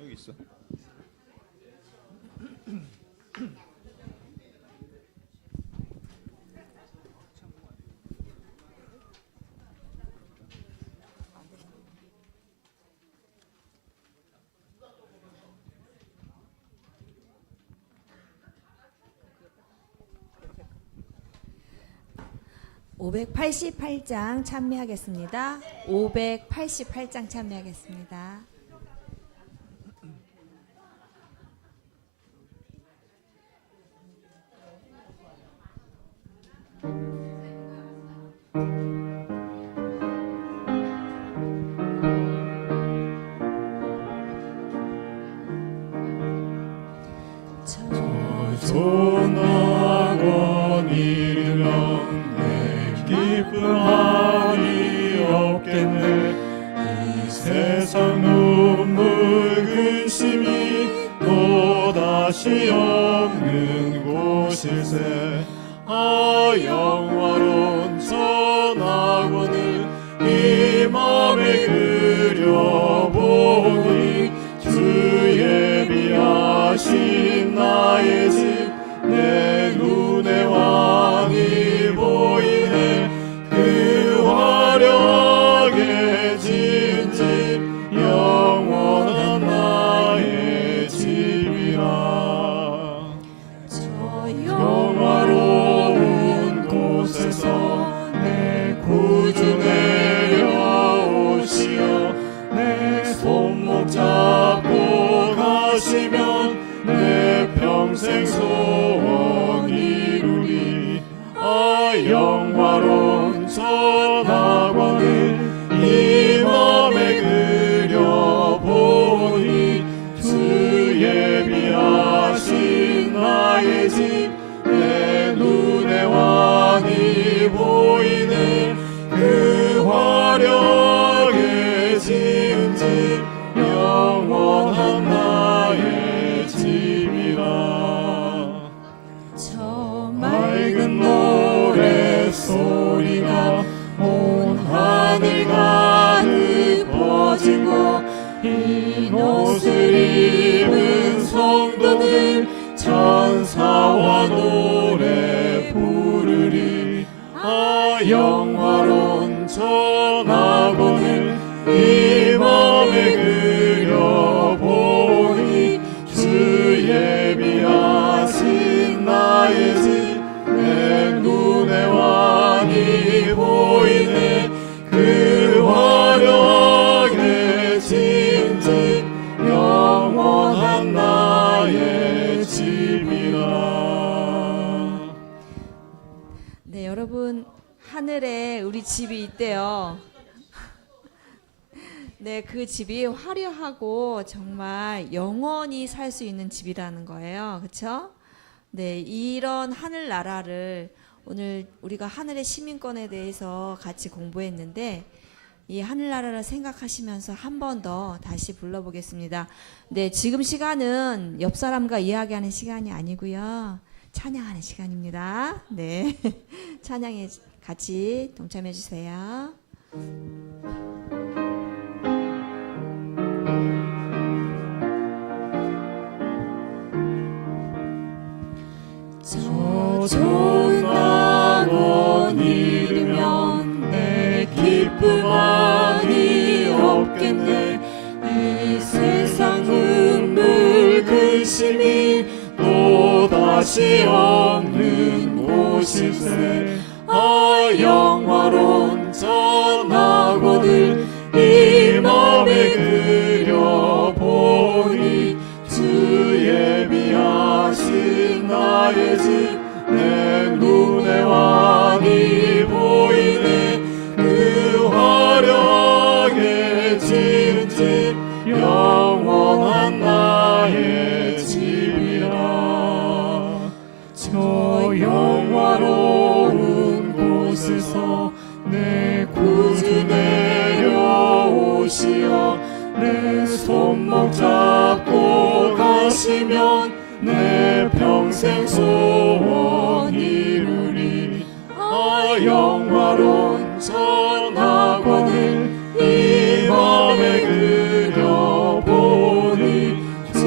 여기 있어. 588장 참여하겠습니다. 588장 참여하겠습니다. 전학원 이르면 내 기쁨 한이 없겠네. 이 세상 오실세. 영화로운 전학원을 이 맘에 그려보니 주 예비하신 나의 집 내 눈에 환히 보이네. 그 화려하게 지은 집 영원한 나의 집이라. 영화로운 곳에서 내 구주 내려오시어 내 손목 잡고 가시면 내 평생 소원 이루리. 영화로운 전학원을 이 맘에 그려보니 주 예비하신 나의 집 내 눈에 환히 보이네. 그 화려하게 지은 집 영원한 나의 집이라. 저 맑은 노래 소리가 온 하늘 가득 퍼지고 흰 옷을 입은 성도들 천사와 노래 부르리. 영화로운 전학원을 이 맘에 그려보니 주 예비하신 나의 집 내 눈에 환히 보이네. 그 화려하게 지은 집 영원한 나의 집이라. 네, 여러분 하늘에 우리 집이 있대요. 네, 그 집이 화려하고 정말 영원히 살 수 있는 집이라는 거예요. 그렇죠? 네, 이런 하늘나라를 오늘 우리가 하늘의 시민권에 대해서 같이 공부했는데 이 하늘나라를 생각하시면서 한 번 더 다시 불러보겠습니다. 네, 지금 시간은 옆 사람과 이야기하는 시간이 아니고요. 찬양하는 시간입니다. 네, 찬양에 같이 동참해 주세요. 저 좋은 낙원 이르면 내 기쁨 아니 없겠네. 이 세상 눈물 근심이 또다시 없는 곳일세. 영화로운 전학원을 이 맘에 그려보니 주 예비하신 나의 집 내 눈에 환히 보이네. 그 화려하게 지은 집 영원한 나의 집이라. 저 영화로운 곳에서 내 구주 내려오시어 내 손목 잡고 가시면 내 평생 소원 이루리. 영화로운 전학원을 이 맘에 그려보니 주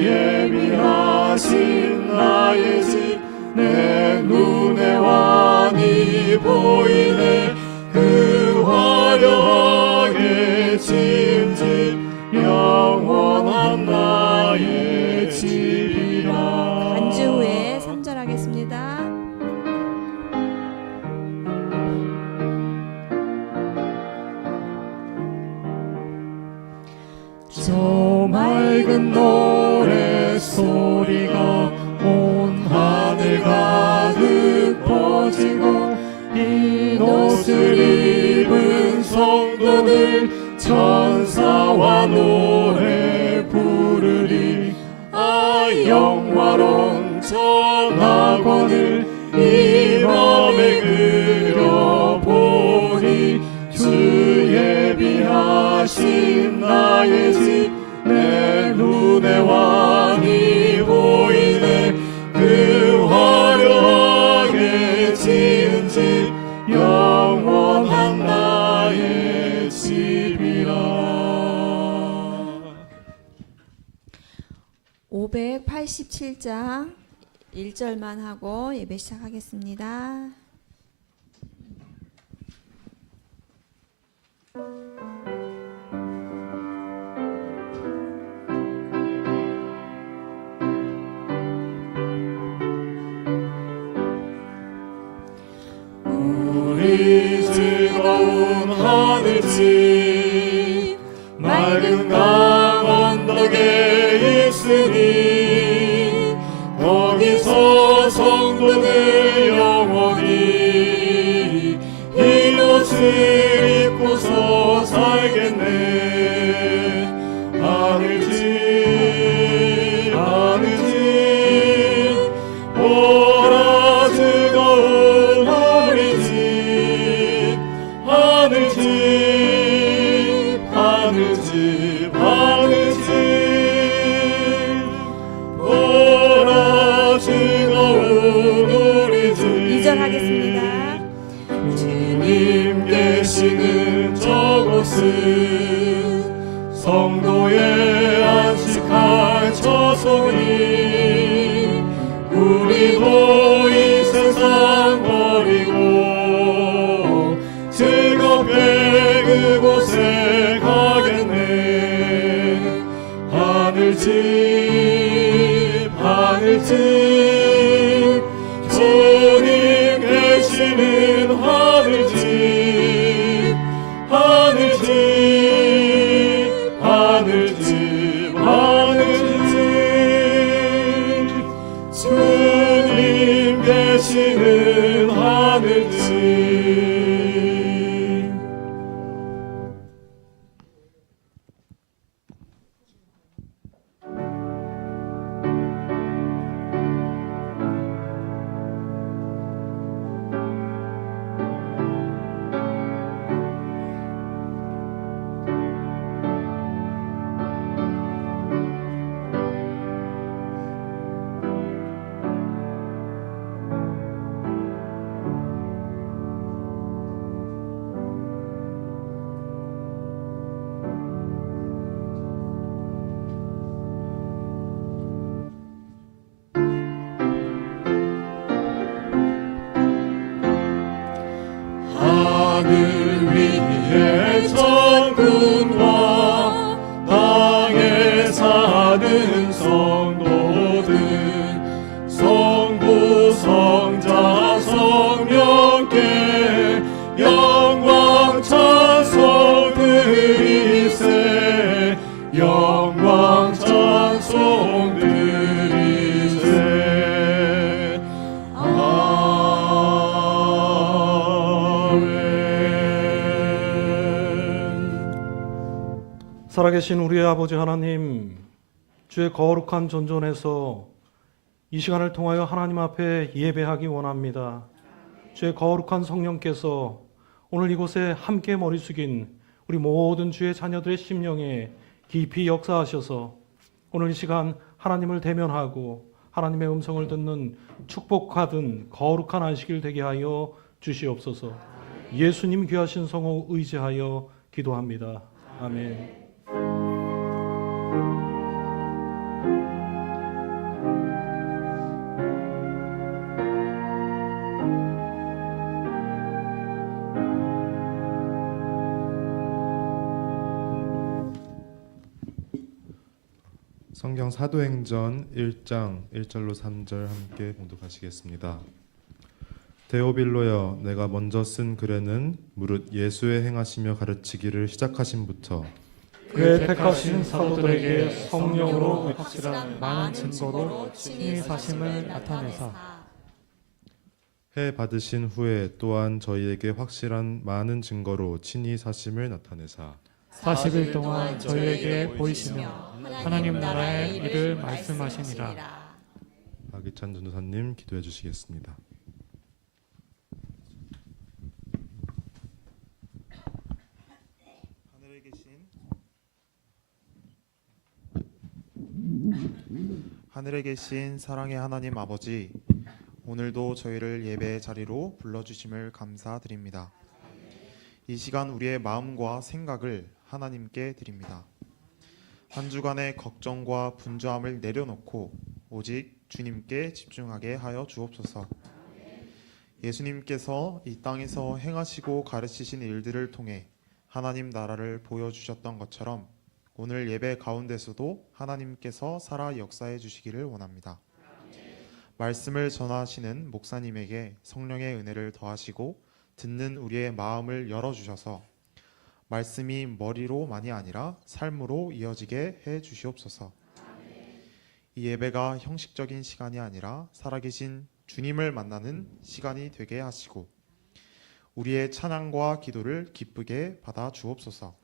예비하신 나의 집 내 눈에 환히 보이네. 그 화려하게 지은 집 영원한 나의 집이라. 간주 후에 3절 하겠습니다. 저 맑은 노래 소리가 온 하늘 가득 퍼지고 흰 옷을 입은 성도들 천사와 노래 부르리. 영화로운 전학원을 이 맘에 그려보니 주 예비하신 나의 집 내 눈에 환히 보이네. 그 17장 1절만 하고 예배 시작하겠습니다. 우리 즐거운 하늘집 맑은 강 언덕에 있으니 거기서 성도들 영원히 이곳을 입고서 살겠네. 하늘집 하늘집 오라 즐거운 하늘집 하늘집 하늘집 하늘집 오라 즐거운 우리 집. 2절 하겠습니다. 주님 계시는 저곳은 성도의 안식할 처소니 우리도 이 세상 버리고 즐겁게 그곳에 가겠네. 하늘집 하늘집 주님 계시는 하늘집 하늘집 하늘집 하늘집 주님 계시는 하늘집. 하늘 위의 천군과 땅에 사는 성도들 성부 성자 성령께 영광 찬송 드리세. 영광 찬송 드리세. 살아계신 우리의 아버지 하나님, 주의 거룩한 존존에서 이 시간을 통하여 하나님 앞에 예배하기 원합니다. 주의 거룩한 성령께서 오늘 이곳에 함께 머리 숙인 우리 모든 주의 자녀들의 심령에 깊이 역사하셔서 오늘 이 시간 하나님을 대면하고 하나님의 음성을 듣는 축복받은 거룩한 안식일 되게 하여 주시옵소서. 예수님 귀하신 성호 의지하여 기도합니다. 아멘. 성경 사도행전 1장 1절로 3절 함께 봉독하시겠습니다. 데오빌로여, 내가 먼저 쓴 글에는 무릇 예수의 행하시며 가르치기를 시작하심부터 그의 택하신 사도들에게 성령으로 확실한 많은 증거로 친히 사심을 나타내사 해 받으신 후에 또한 저희에게 확실한 많은 증거로 친히 사심을 나타내사 40일 동안 저희에게 보이시며 하나님 나라의 일을 말씀하시니라. 박희찬 전도사님 기도해 주시겠습니다. 하늘에 계신 사랑의 하나님 아버지, 오늘도 저희를 예배의 자리로 불러주심을 감사드립니다. 이 시간 우리의 마음과 생각을 하나님께 드립니다. 한 주간의 걱정과 분주함을 내려놓고 오직 주님께 집중하게 하여 주옵소서. 예수님께서 이 땅에서 행하시고 가르치신 일들을 통해 하나님 나라를 보여주셨던 것처럼 오늘 예배 가운데서도 하나님께서 살아 역사해 주시기를 원합니다. 말씀을 전하시는 목사님에게 성령의 은혜를 더하시고 듣는 우리의 마음을 열어주셔서 말씀이 머리로만이 아니라 삶으로 이어지게 해 주시옵소서. 이 예배가 형식적인 시간이 아니라 살아계신 주님을 만나는 시간이 되게 하시고 우리의 찬양과 기도를 기쁘게 받아 주옵소서.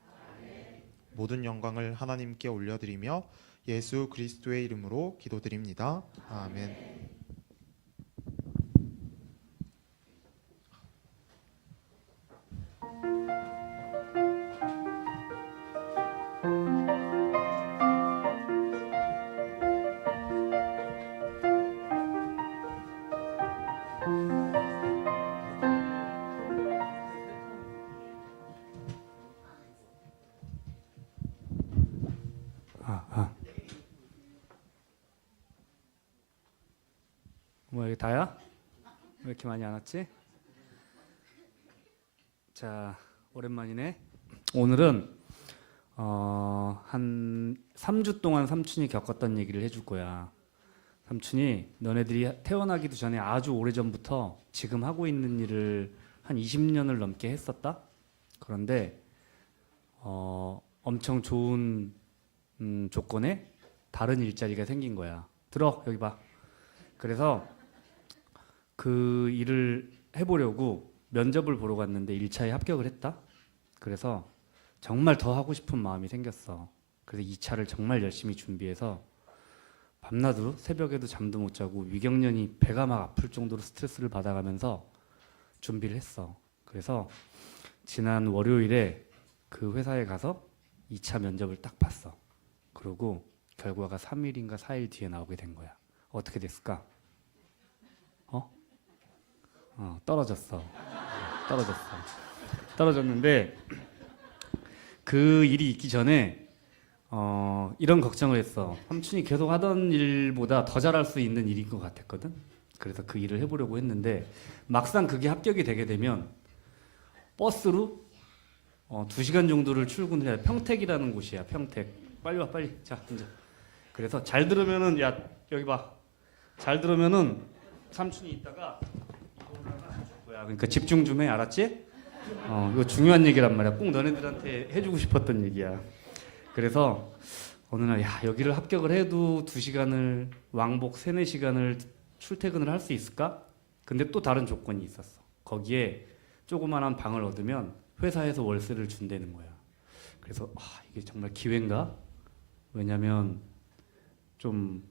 모든 영광을 하나님께 올려드리며 예수 그리스도의 이름으로 기도드립니다. 아멘. 뭐 이게 다야? 왜 이렇게 많이 안 왔지? 자, 오랜만이네. 오늘은 한 3주 동안 삼촌이 겪었던 얘기를 해줄 거야. 삼촌이 너네들이 태어나기도 전에 아주 오래전부터 지금 하고 있는 일을 한 20년을 넘게 했었다. 그런데 엄청 좋은 조건에 다른 일자리가 생긴 거야. 들어, 여기 봐. 그래서 그 일을 해보려고 면접을 보러 갔는데 1차에 합격을 했다. 그래서 정말 더 하고 싶은 마음이 생겼어. 그래서 2차를 정말 열심히 준비해서 밤낮으로 새벽에도 잠도 못 자고 위경련이 배가 막 아플 정도로 스트레스를 받아가면서 준비를 했어. 그래서 지난 월요일에 그 회사에 가서 2차 면접을 딱 봤어. 그리고 결과가 3일인가 4일 뒤에 나오게 된 거야. 어떻게 됐을까? 떨어졌어. 떨어졌는데 그 일이 있기 전에 이런 걱정을 했어. 삼촌이 계속 하던 일보다 더 잘할 수 있는 일인 것 같았거든. 그래서 그 일을 해보려고 했는데 막상 그게 합격이 되게 되면 버스로 2시간 정도를 출근을 해야 돼. 평택이라는 곳이야. 평택. 빨리 와, 빨리. 자, 앉아. 그래서 잘 들으면은, 야, 여기 봐. 잘 들으면은 삼촌이 있다가 그러니까 집중 좀 해, 알았지? 이거 중요한 얘기란 말이야. 꼭 너네들한테 해주고 싶었던 얘기야. 그래서 어느 날, 야, 여기를 합격을 해도 2시간을 왕복 3, 4시간을 출퇴근을 할 수 있을까? 근데 또 다른 조건이 있었어. 거기에 조그만한 방을 얻으면 회사에서 월세를 준다는 거야. 그래서 이게 정말 기회인가? 왜냐면 좀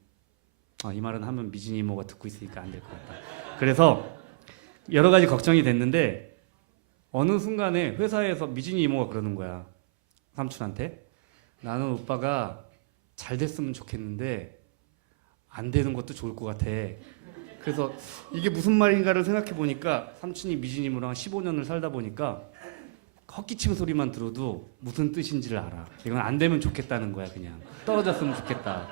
이 말은 하면 미진이 이모가 듣고 있으니까 안 될 것 같다. 그래서 여러 가지 걱정이 됐는데 어느 순간에 회사에서 미진이 이모가 그러는 거야. 삼촌한테. 나는 오빠가 잘 됐으면 좋겠는데 안 되는 것도 좋을 것 같아. 그래서 이게 무슨 말인가를 생각해 보니까 삼촌이 미진이 이모랑 15년을 살다 보니까 헛기침 소리만 들어도 무슨 뜻인지를 알아. 이건 안 되면 좋겠다는 거야. 그냥 떨어졌으면 좋겠다.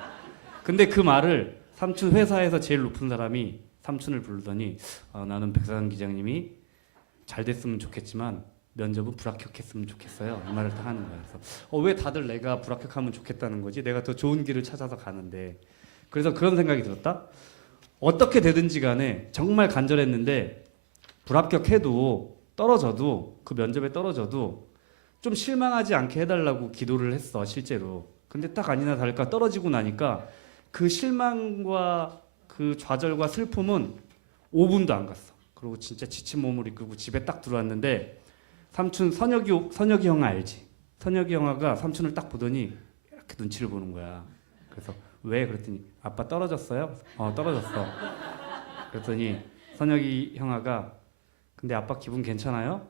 근데 그 말을 삼촌 회사에서 제일 높은 사람이 삼촌을 부르더니 나는 백사장 기장님이 잘 됐으면 좋겠지만 면접은 불합격했으면 좋겠어요. 이 말을 딱 하는 거야. 그래서 왜 다들 내가 불합격하면 좋겠다는 거지? 내가 더 좋은 길을 찾아서 가는데. 그래서 그런 생각이 들었다. 어떻게 되든지 간에 정말 간절했는데 불합격해도 떨어져도 그 면접에 떨어져도 좀 실망하지 않게 해달라고 기도를 했어. 실제로. 근데 딱 아니나 다를까 떨어지고 나니까 그 실망과 그 좌절과 슬픔은 5분도 안 갔어. 그리고 진짜 지친 몸을 이끌고 집에 딱 들어왔는데 삼촌 선혁이 형 알지? 선혁이 형아가 삼촌을 딱 보더니 이렇게 눈치를 보는 거야. 그래서 왜? 그랬더니 아빠 떨어졌어요? 떨어졌어. 그랬더니 선혁이 형아가 근데 아빠 기분 괜찮아요?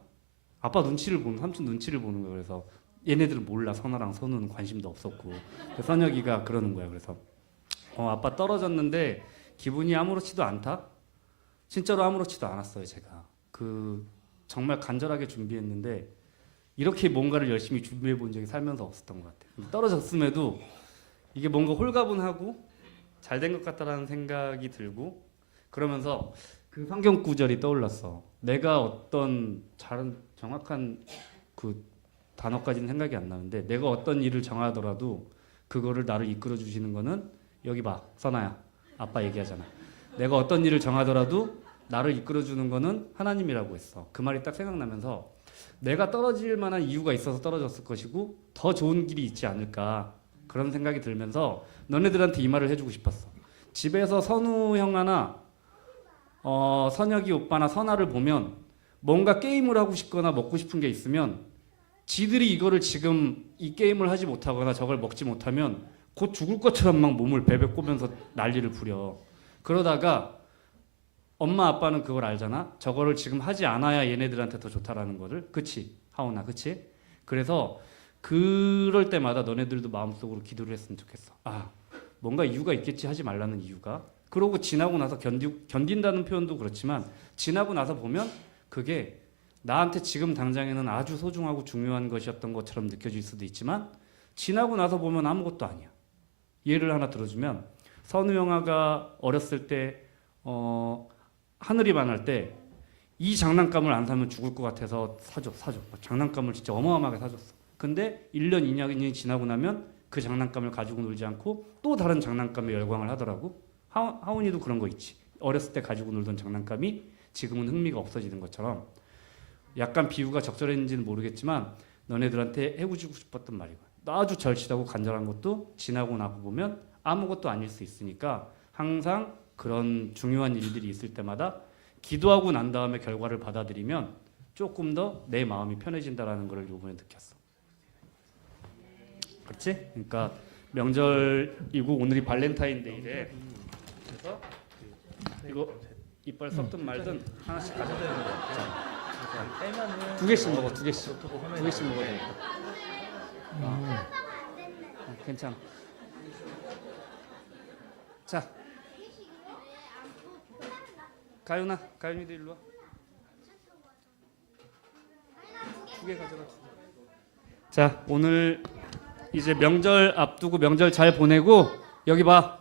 아빠 눈치를 보는 삼촌 눈치를 보는 거야. 그래서 얘네들은 몰라. 선아랑 선우는 관심도 없었고. 선혁이가 그러는 거야. 그래서 아빠 떨어졌는데 기분이 아무렇지도 않다? 진짜로 아무렇지도 않았어요. 제가 정말 간절하게 준비했는데 이렇게 뭔가를 열심히 준비해 본 적이 살면서 없었던 것 같아요. 떨어졌음에도 이게 뭔가 홀가분하고 잘 된 것 같다라는 생각이 들고 그러면서 그 성경 구절이 떠올랐어. 내가 어떤 정확한 그 단어까지는 생각이 안 나는데 내가 어떤 일을 정하더라도 그거를 나를 이끌어 주시는 거는 여기 봐 선아야 아빠 얘기하잖아. 내가 어떤 일을 정하더라도 나를 이끌어 주는 거는 하나님이라고 했어. 그 말이 딱 생각나면서 내가 떨어질 만한 이유가 있어서 떨어졌을 것이고 더 좋은 길이 있지 않을까 그런 생각이 들면서 너네들한테 이 말을 해주고 싶었어. 집에서 선우 형 하나 선혁이 오빠나 선아를 보면 뭔가 게임을 하고 싶거나 먹고 싶은 게 있으면 지들이 이거를 지금 이 게임을 하지 못하거나 저걸 먹지 못하면 곧 죽을 것처럼 막 몸을 베베 꼬면서 난리를 부려. 그러다가 엄마 아빠는 그걸 알잖아. 저거를 지금 하지 않아야 얘네들한테 더 좋다라는 거를. 그치? 하온아 그치? 그래서 그럴 때마다 너네들도 마음속으로 기도를 했으면 좋겠어. 아 뭔가 이유가 있겠지 하지 말라는 이유가. 그러고 지나고 나서 견딘다는 표현도 그렇지만 지나고 나서 보면 그게 나한테 지금 당장에는 아주 소중하고 중요한 것이었던 것처럼 느껴질 수도 있지만 지나고 나서 보면 아무것도 아니야. 예를 하나 들어주면 선우 영아가 어렸을 때 하늘이 반할 때 이 장난감을 안 사면 죽을 것 같아서 사줘. 장난감을 진짜 어마어마하게 사줬어. 근데 1년 2년이 지나고 나면 그 장난감을 가지고 놀지 않고 또 다른 장난감에 열광을 하더라고. 하온이도 그런 거 있지. 어렸을 때 가지고 놀던 장난감이 지금은 흥미가 없어지는 것처럼 약간 비유가 적절했는지는 모르겠지만 너네들한테 해주고 싶었던 말이야. 아주 절실하고 간절한 것도 지나고 나고 보면 아무것도 아닐 수 있으니까 항상 그런 중요한 일들이 있을 때마다 기도하고 난 다음에 결과를 받아들이면 조금 더 내 마음이 편해진다라는 걸 이번에 느꼈어. 그렇지? 그러니까 명절이고 오늘이 발렌타인데이래. 그래서 이거 이빨 썩든 말든 하나씩 가져야 되는 거야. 두 개씩 먹어, 두 개씩 먹어도 되니까. 괜찮아. 자, 가윤이도 일로 와. 두 개 가져가. 자, 오늘 이제 명절 앞두고 명절 잘 보내고 여기 봐.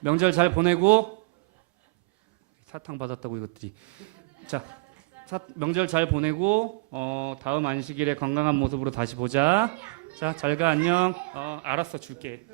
명절 잘 보내고 사탕 받았다고 이것들이. 자, 명절 잘 보내고 다음 안식일에 건강한 모습으로 다시 보자. 자, 잘 가. 안녕. 알았어. 줄게.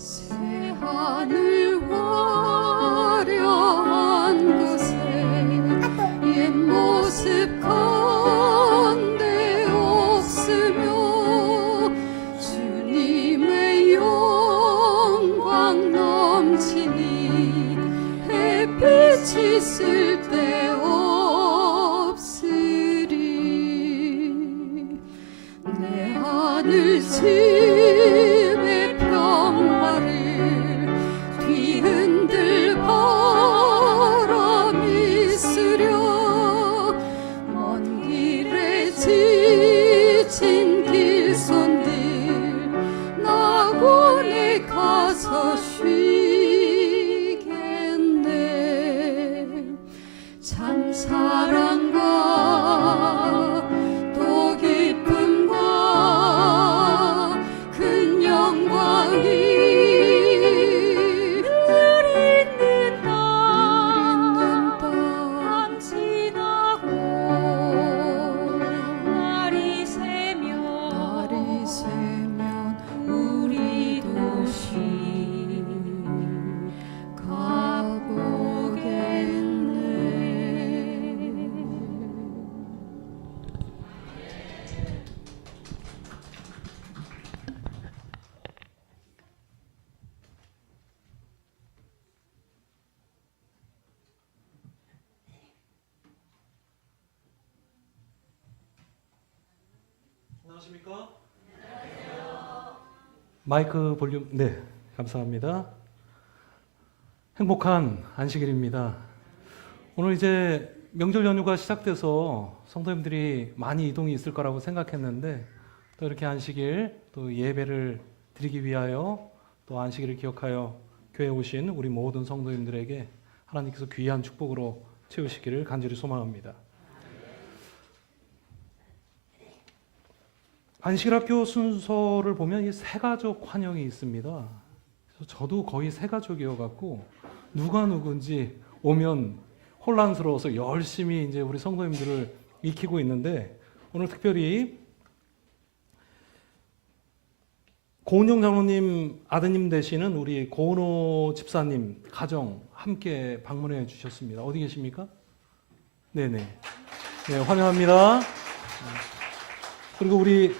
새하늘 화려한 곳에 옛 모습 간데 없으며 주님의 영광 넘치니 햇빛이 있을 때 없으리 내 하늘 집의 평화를 뒤흔들 바람이 있으려 먼 길에 지친 길손들 낙원에 가서 쉬겠네 참 사랑과 또 기쁨과 큰 영광이 늘 있는 밤 지나고 날이 새면 우리 도시 가보겠네. 안녕하십니까? 마이크 볼륨 네 감사합니다. 행복한 안식일입니다. 오늘 이제 명절 연휴가 시작돼서 성도님들이 많이 이동이 있을 거라고 생각했는데 또 이렇게 안식일 또 예배를 드리기 위하여 또 안식일을 기억하여 교회에 오신 우리 모든 성도님들에게 하나님께서 귀한 축복으로 채우시기를 간절히 소망합니다. 안식일학교 순서를 보면 이 새가족 환영이 있습니다. 그래서 저도 거의 새가족이어 갖고 누가 누군지 오면 혼란스러워서 열심히 이제 우리 성도님들을 익히고 있는데 오늘 특별히 고은영 장로님 아드님 되시는 우리 고은호 집사님 가정 함께 방문해 주셨습니다. 어디 계십니까? 네네. 네, 환영합니다. 그리고 우리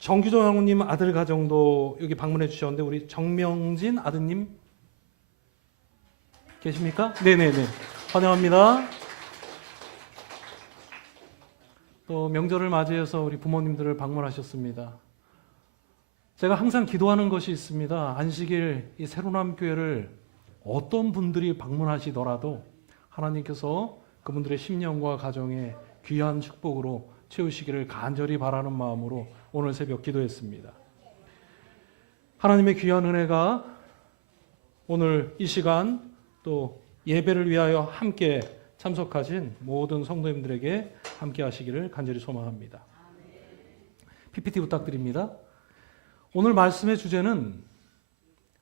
정규정 장로님 아들 가정도 여기 방문해 주셨는데 우리 정명진 아드님 계십니까? 네네네. 환영합니다. 또 명절을 맞이해서 우리 부모님들을 방문하셨습니다. 제가 항상 기도하는 것이 있습니다. 안식일 이 새로남 교회를 어떤 분들이 방문하시더라도 하나님께서 그분들의 심령과 가정에 귀한 축복으로 채우시기를 간절히 바라는 마음으로 오늘 새벽 기도했습니다. 하나님의 귀한 은혜가 오늘 이 시간 또 예배를 위하여 함께 참석하신 모든 성도님들에게 함께 하시기를 간절히 소망합니다. PPT 부탁드립니다. 오늘 말씀의 주제는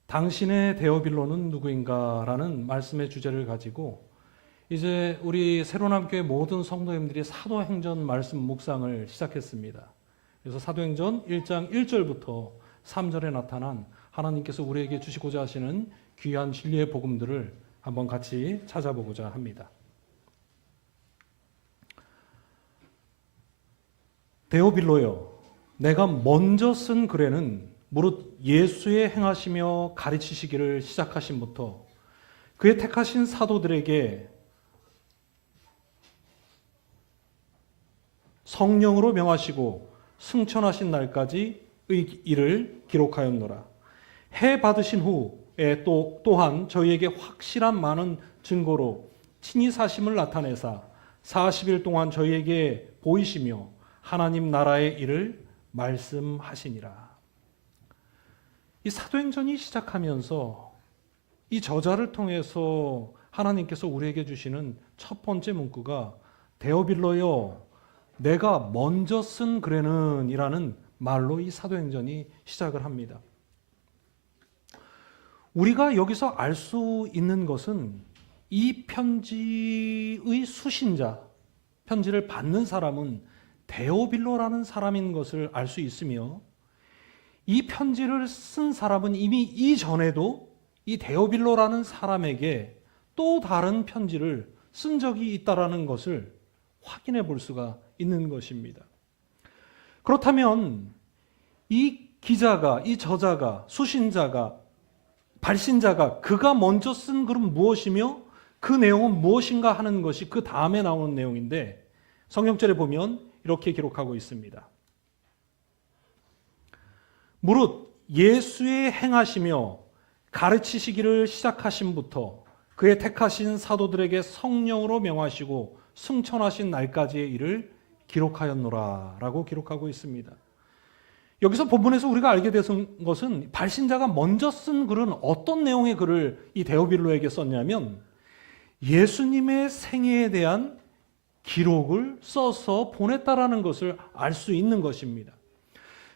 당신의 데어빌로는 누구인가라는 말씀의 주제를 가지고 이제 우리 새로남교회 모든 성도님들이 사도행전 말씀 묵상을 시작했습니다. 그래서 사도행전 1장 1절부터 3절에 나타난 하나님께서 우리에게 주시고자 하시는 귀한 진리의 복음들을 한번 같이 찾아보고자 합니다. 데오빌로여, 내가 먼저 쓴 글에는 무릇 예수의 행하시며 가르치시기를 시작하심부터 그의 택하신 사도들에게 성령으로 명하시고 승천하신 날까지의 일을 기록하였노라. 해 받으신 후에 또한 저희에게 확실한 많은 증거로 친히 사심을 나타내사 40일 동안 저희에게 보이시며 하나님 나라의 일을 말씀하시니라. 이 사도행전이 시작하면서 이 저자를 통해서 하나님께서 우리에게 주시는 첫 번째 문구가 데오빌로여 내가 먼저 쓴 글에는 이라는 말로 이 사도행전이 시작을 합니다. 우리가 여기서 알 수 있는 것은 이 편지의 수신자, 편지를 받는 사람은 데오빌로라는 사람인 것을 알 수 있으며 이 편지를 쓴 사람은 이미 이전에도 이 데오빌로라는 사람에게 또 다른 편지를 쓴 적이 있다라는 것을 확인해 볼 수가 있는 것입니다. 그렇다면 이 기자가, 이 저자가, 수신자가, 발신자가 그가 먼저 쓴 글은 무엇이며 그 내용은 무엇인가 하는 것이 그 다음에 나오는 내용인데 성경절에 보면 이렇게 기록하고 있습니다. 무릇 예수의 행하시며 가르치시기를 시작하심부터 그의 택하신 사도들에게 성령으로 명하시고 승천하신 날까지의 일을 기록하였노라 라고 기록하고 있습니다. 여기서 본문에서 우리가 알게 된 것은 발신자가 먼저 쓴 글은 어떤 내용의 글을 이 데오빌로에게 썼냐면 예수님의 생애에 대한 기록을 써서 보냈다라는 것을 알 수 있는 것입니다.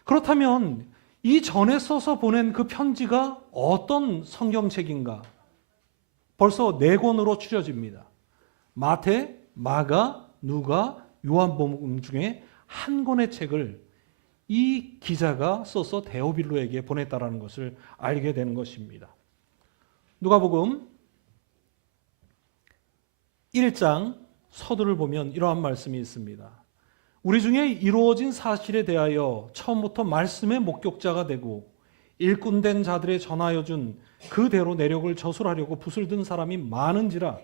그렇다면 이 전에 써서 보낸 그 편지가 어떤 성경책인가? 벌써 4권으로 추려집니다. 마태, 마가, 누가, 요한복음 중에 한 권의 책을 이 기자가 써서 데오빌로에게 보냈다라는 것을 알게 되는 것입니다. 누가복음 1장 서두를 보면 이러한 말씀이 있습니다. 우리 중에 이루어진 사실에 대하여 처음부터 말씀의 목격자가 되고 일꾼된 자들의 전하여 준 그대로 내력을 저술하려고 붓을 든 사람이 많은지라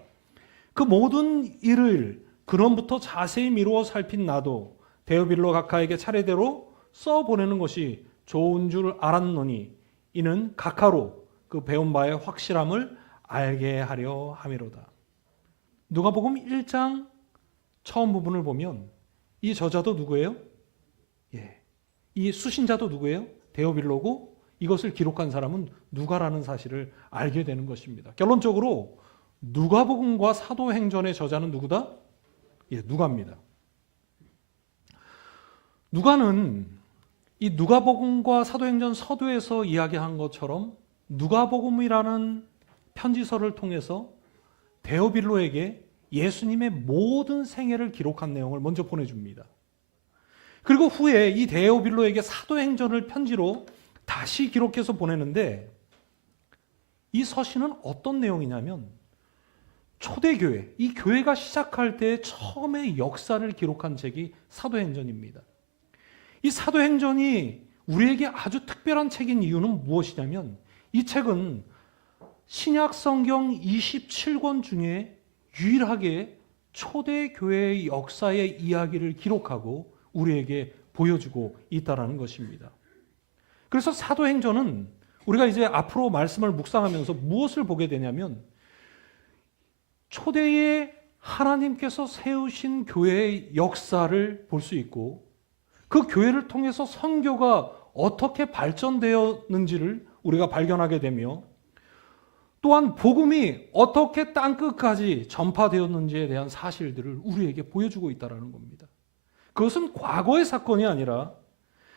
그 모든 일을 근원부터 자세히 미루어 살핀 나도 데오빌로 각하에게 차례대로 써보내는 것이 좋은 줄 알았노니 이는 각하로 그 배운 바의 확실함을 알게 하려 함이로다. 누가복음 1장 처음 부분을 보면 이 저자도 누구예요? 이 수신자도 누구예요? 데오빌로고 이것을 기록한 사람은 누가라는 사실을 알게 되는 것입니다. 결론적으로 누가복음과 사도행전의 저자는 누구다? 누가입니다. 누가는 이 누가복음과 사도행전 서두에서 이야기한 것처럼 누가복음이라는 편지서를 통해서 데오빌로에게 예수님의 모든 생애를 기록한 내용을 먼저 보내줍니다. 그리고 후에 이 데오빌로에게 사도행전을 편지로 다시 기록해서 보내는데 이 서신은 어떤 내용이냐면 초대교회, 이 교회가 시작할 때 처음의 역사를 기록한 책이 사도행전입니다. 이 사도행전이 우리에게 아주 특별한 책인 이유는 무엇이냐면 이 책은 신약 성경 27권 중에 유일하게 초대교회의 역사의 이야기를 기록하고 우리에게 보여주고 있다는 것입니다. 그래서 사도행전은 우리가 이제 앞으로 말씀을 묵상하면서 무엇을 보게 되냐면 초대에 하나님께서 세우신 교회의 역사를 볼 수 있고 그 교회를 통해서 선교가 어떻게 발전되었는지를 우리가 발견하게 되며 또한 복음이 어떻게 땅끝까지 전파되었는지에 대한 사실들을 우리에게 보여주고 있다는 겁니다. 그것은 과거의 사건이 아니라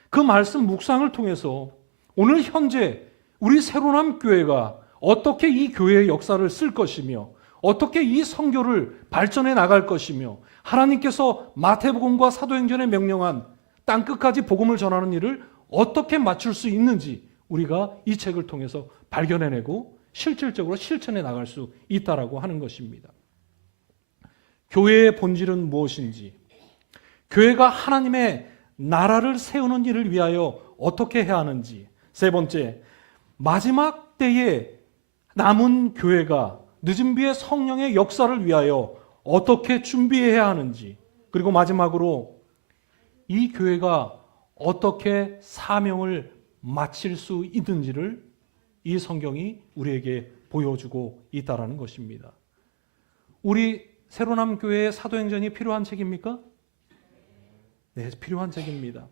그 말씀 묵상을 통해서 오늘 현재 우리 새로남 교회가 어떻게 이 교회의 역사를 쓸 것이며 어떻게 이 선교를 발전해 나갈 것이며 하나님께서 마태복음과 사도행전에 명령한 땅끝까지 복음을 전하는 일을 어떻게 맞출 수 있는지 우리가 이 책을 통해서 발견해내고 실질적으로 실천해 나갈 수 있다라고 하는 것입니다. 교회의 본질은 무엇인지, 교회가 하나님의 나라를 세우는 일을 위하여 어떻게 해야 하는지, 세 번째, 마지막 때에 남은 교회가 늦은 비의 성령의 역사를 위하여 어떻게 준비해야 하는지, 그리고 마지막으로 이 교회가 어떻게 사명을 마칠 수 있는지를 이 성경이 우리에게 보여주고 있다는 것입니다. 우리 새로남 교회의 사도행전이 필요한 책입니까? 네, 필요한 책입니다.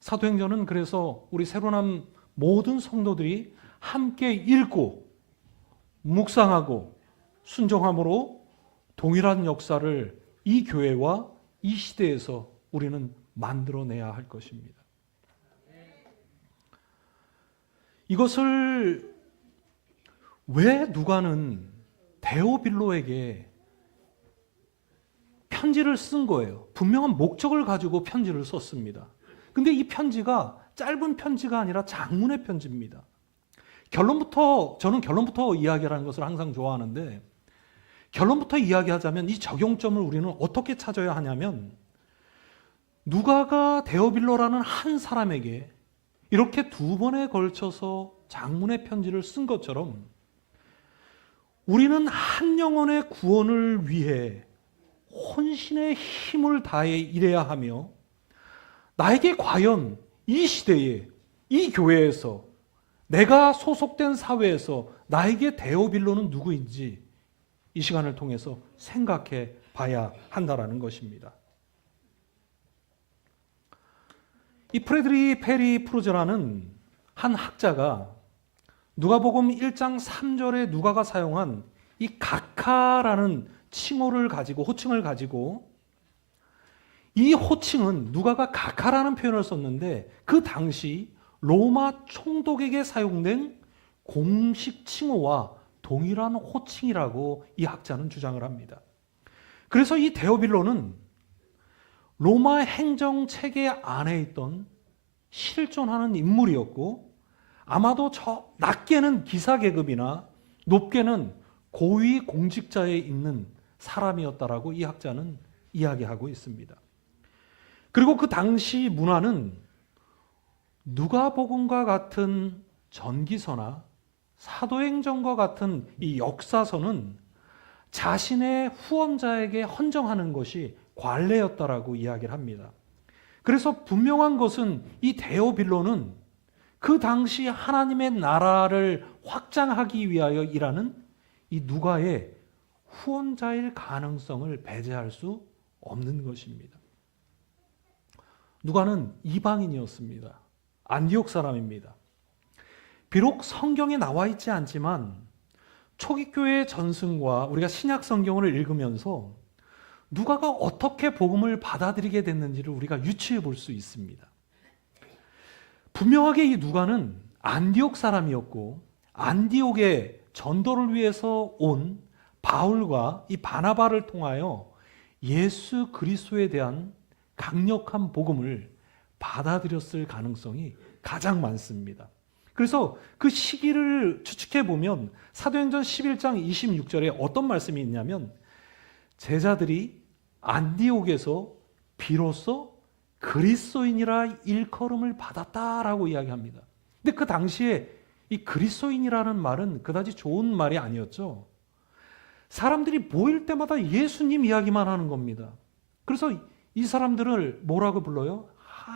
사도행전은 그래서 우리 새로남 모든 성도들이 함께 읽고 묵상하고 순종함으로 동일한 역사를 이 교회와 이 시대에서 우리는 만들어내야 할 것입니다. 이것을 왜 누가는 데오빌로에게 편지를 쓴 거예요. 분명한 목적을 가지고 편지를 썼습니다. 근데 이 편지가 짧은 편지가 아니라 장문의 편지입니다. 저는 결론부터 이야기하는 것을 항상 좋아하는데, 결론부터 이야기하자면 이 적용점을 우리는 어떻게 찾아야 하냐면, 누가가 데오빌로라는 한 사람에게 이렇게 2번에 걸쳐서 장문의 편지를 쓴 것처럼 우리는 한 영혼의 구원을 위해 혼신의 힘을 다해 일해야 하며, 나에게 과연 이 시대에, 이 교회에서, 내가 소속된 사회에서 나에게 데오빌로는 누구인지 이 시간을 통해서 생각해 봐야 한다라는 것입니다. 이 프레드리 페리 프루저라는 한 학자가 누가복음 1장 3절에 누가가 사용한 이 가카라는 호칭을 가지고 이 호칭은 누가가 가카라는 표현을 썼는데 그 당시 로마 총독에게 사용된 공식 칭호와 동일한 호칭이라고 이 학자는 주장을 합니다. 그래서 이 데오빌로는 로마 행정 체계 안에 있던 실존하는 인물이었고, 아마도 저 낮게는 기사 계급이나 높게는 고위 공직자에 있는 사람이었다라고 이 학자는 이야기하고 있습니다. 그리고 그 당시 문화는 누가복음과 같은 전기서나 사도행전과 같은 이 역사서는 자신의 후원자에게 헌정하는 것이 관례였다라고 이야기를 합니다. 그래서 분명한 것은 이 데오빌로는 그 당시 하나님의 나라를 확장하기 위하여 일하는 이 누가의 후원자일 가능성을 배제할 수 없는 것입니다. 누가는 이방인이었습니다. 안디옥 사람입니다. 비록 성경에 나와 있지 않지만 초기 교회의 전승과 우리가 신약 성경을 읽으면서 누가가 어떻게 복음을 받아들이게 됐는지를 우리가 유추해 볼 수 있습니다. 분명하게 이 누가는 안디옥 사람이었고, 안디옥의 전도를 위해서 온 바울과 이 바나바를 통하여 예수 그리스도에 대한 강력한 복음을 받아들였을 가능성이 가장 많습니다. 그래서 그 시기를 추측해 보면 사도행전 11장 26절에 어떤 말씀이 있냐면, 제자들이 안디옥에서 비로소 그리스도인이라 일컬음을 받았다라고 이야기합니다. 근데 그 당시에 이 그리스도인이라는 말은 그다지 좋은 말이 아니었죠. 사람들이 모일 때마다 예수님 이야기만 하는 겁니다. 그래서 이 사람들을 뭐라고 불러요?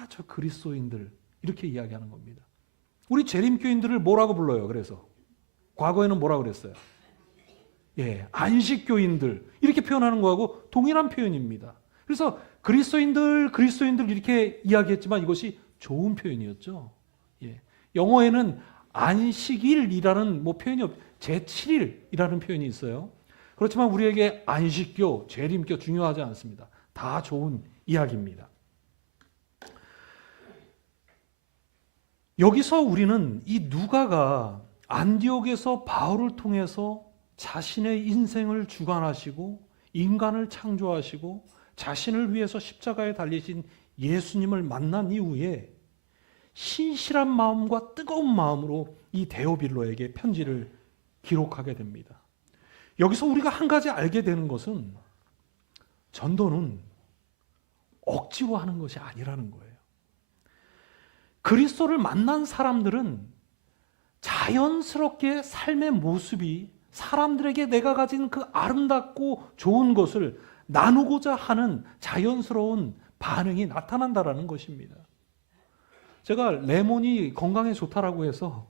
저 그리스도인들, 이렇게 이야기하는 겁니다. 우리 재림교인들을 뭐라고 불러요? 그래서 과거에는 뭐라고 그랬어요? 안식교인들, 이렇게 표현하는 거하고 동일한 표현입니다. 그래서 그리스도인들 이렇게 이야기했지만 이것이 좋은 표현이었죠. 영어에는 안식일이라는 표현이 제7일이라는 표현이 있어요. 그렇지만 우리에게 안식교, 재림교 중요하지 않습니다. 다 좋은 이야기입니다. 여기서 우리는 이 누가가 안디옥에서 바울을 통해서 자신의 인생을 주관하시고 인간을 창조하시고 자신을 위해서 십자가에 달리신 예수님을 만난 이후에 신실한 마음과 뜨거운 마음으로 이 데오빌로에게 편지를 기록하게 됩니다. 여기서 우리가 한 가지 알게 되는 것은 전도는 억지로 하는 것이 아니라는 거예요. 그리스도를 만난 사람들은 자연스럽게 삶의 모습이 사람들에게 내가 가진 그 아름답고 좋은 것을 나누고자 하는 자연스러운 반응이 나타난다라는 것입니다. 제가 레몬이 건강에 좋다라고 해서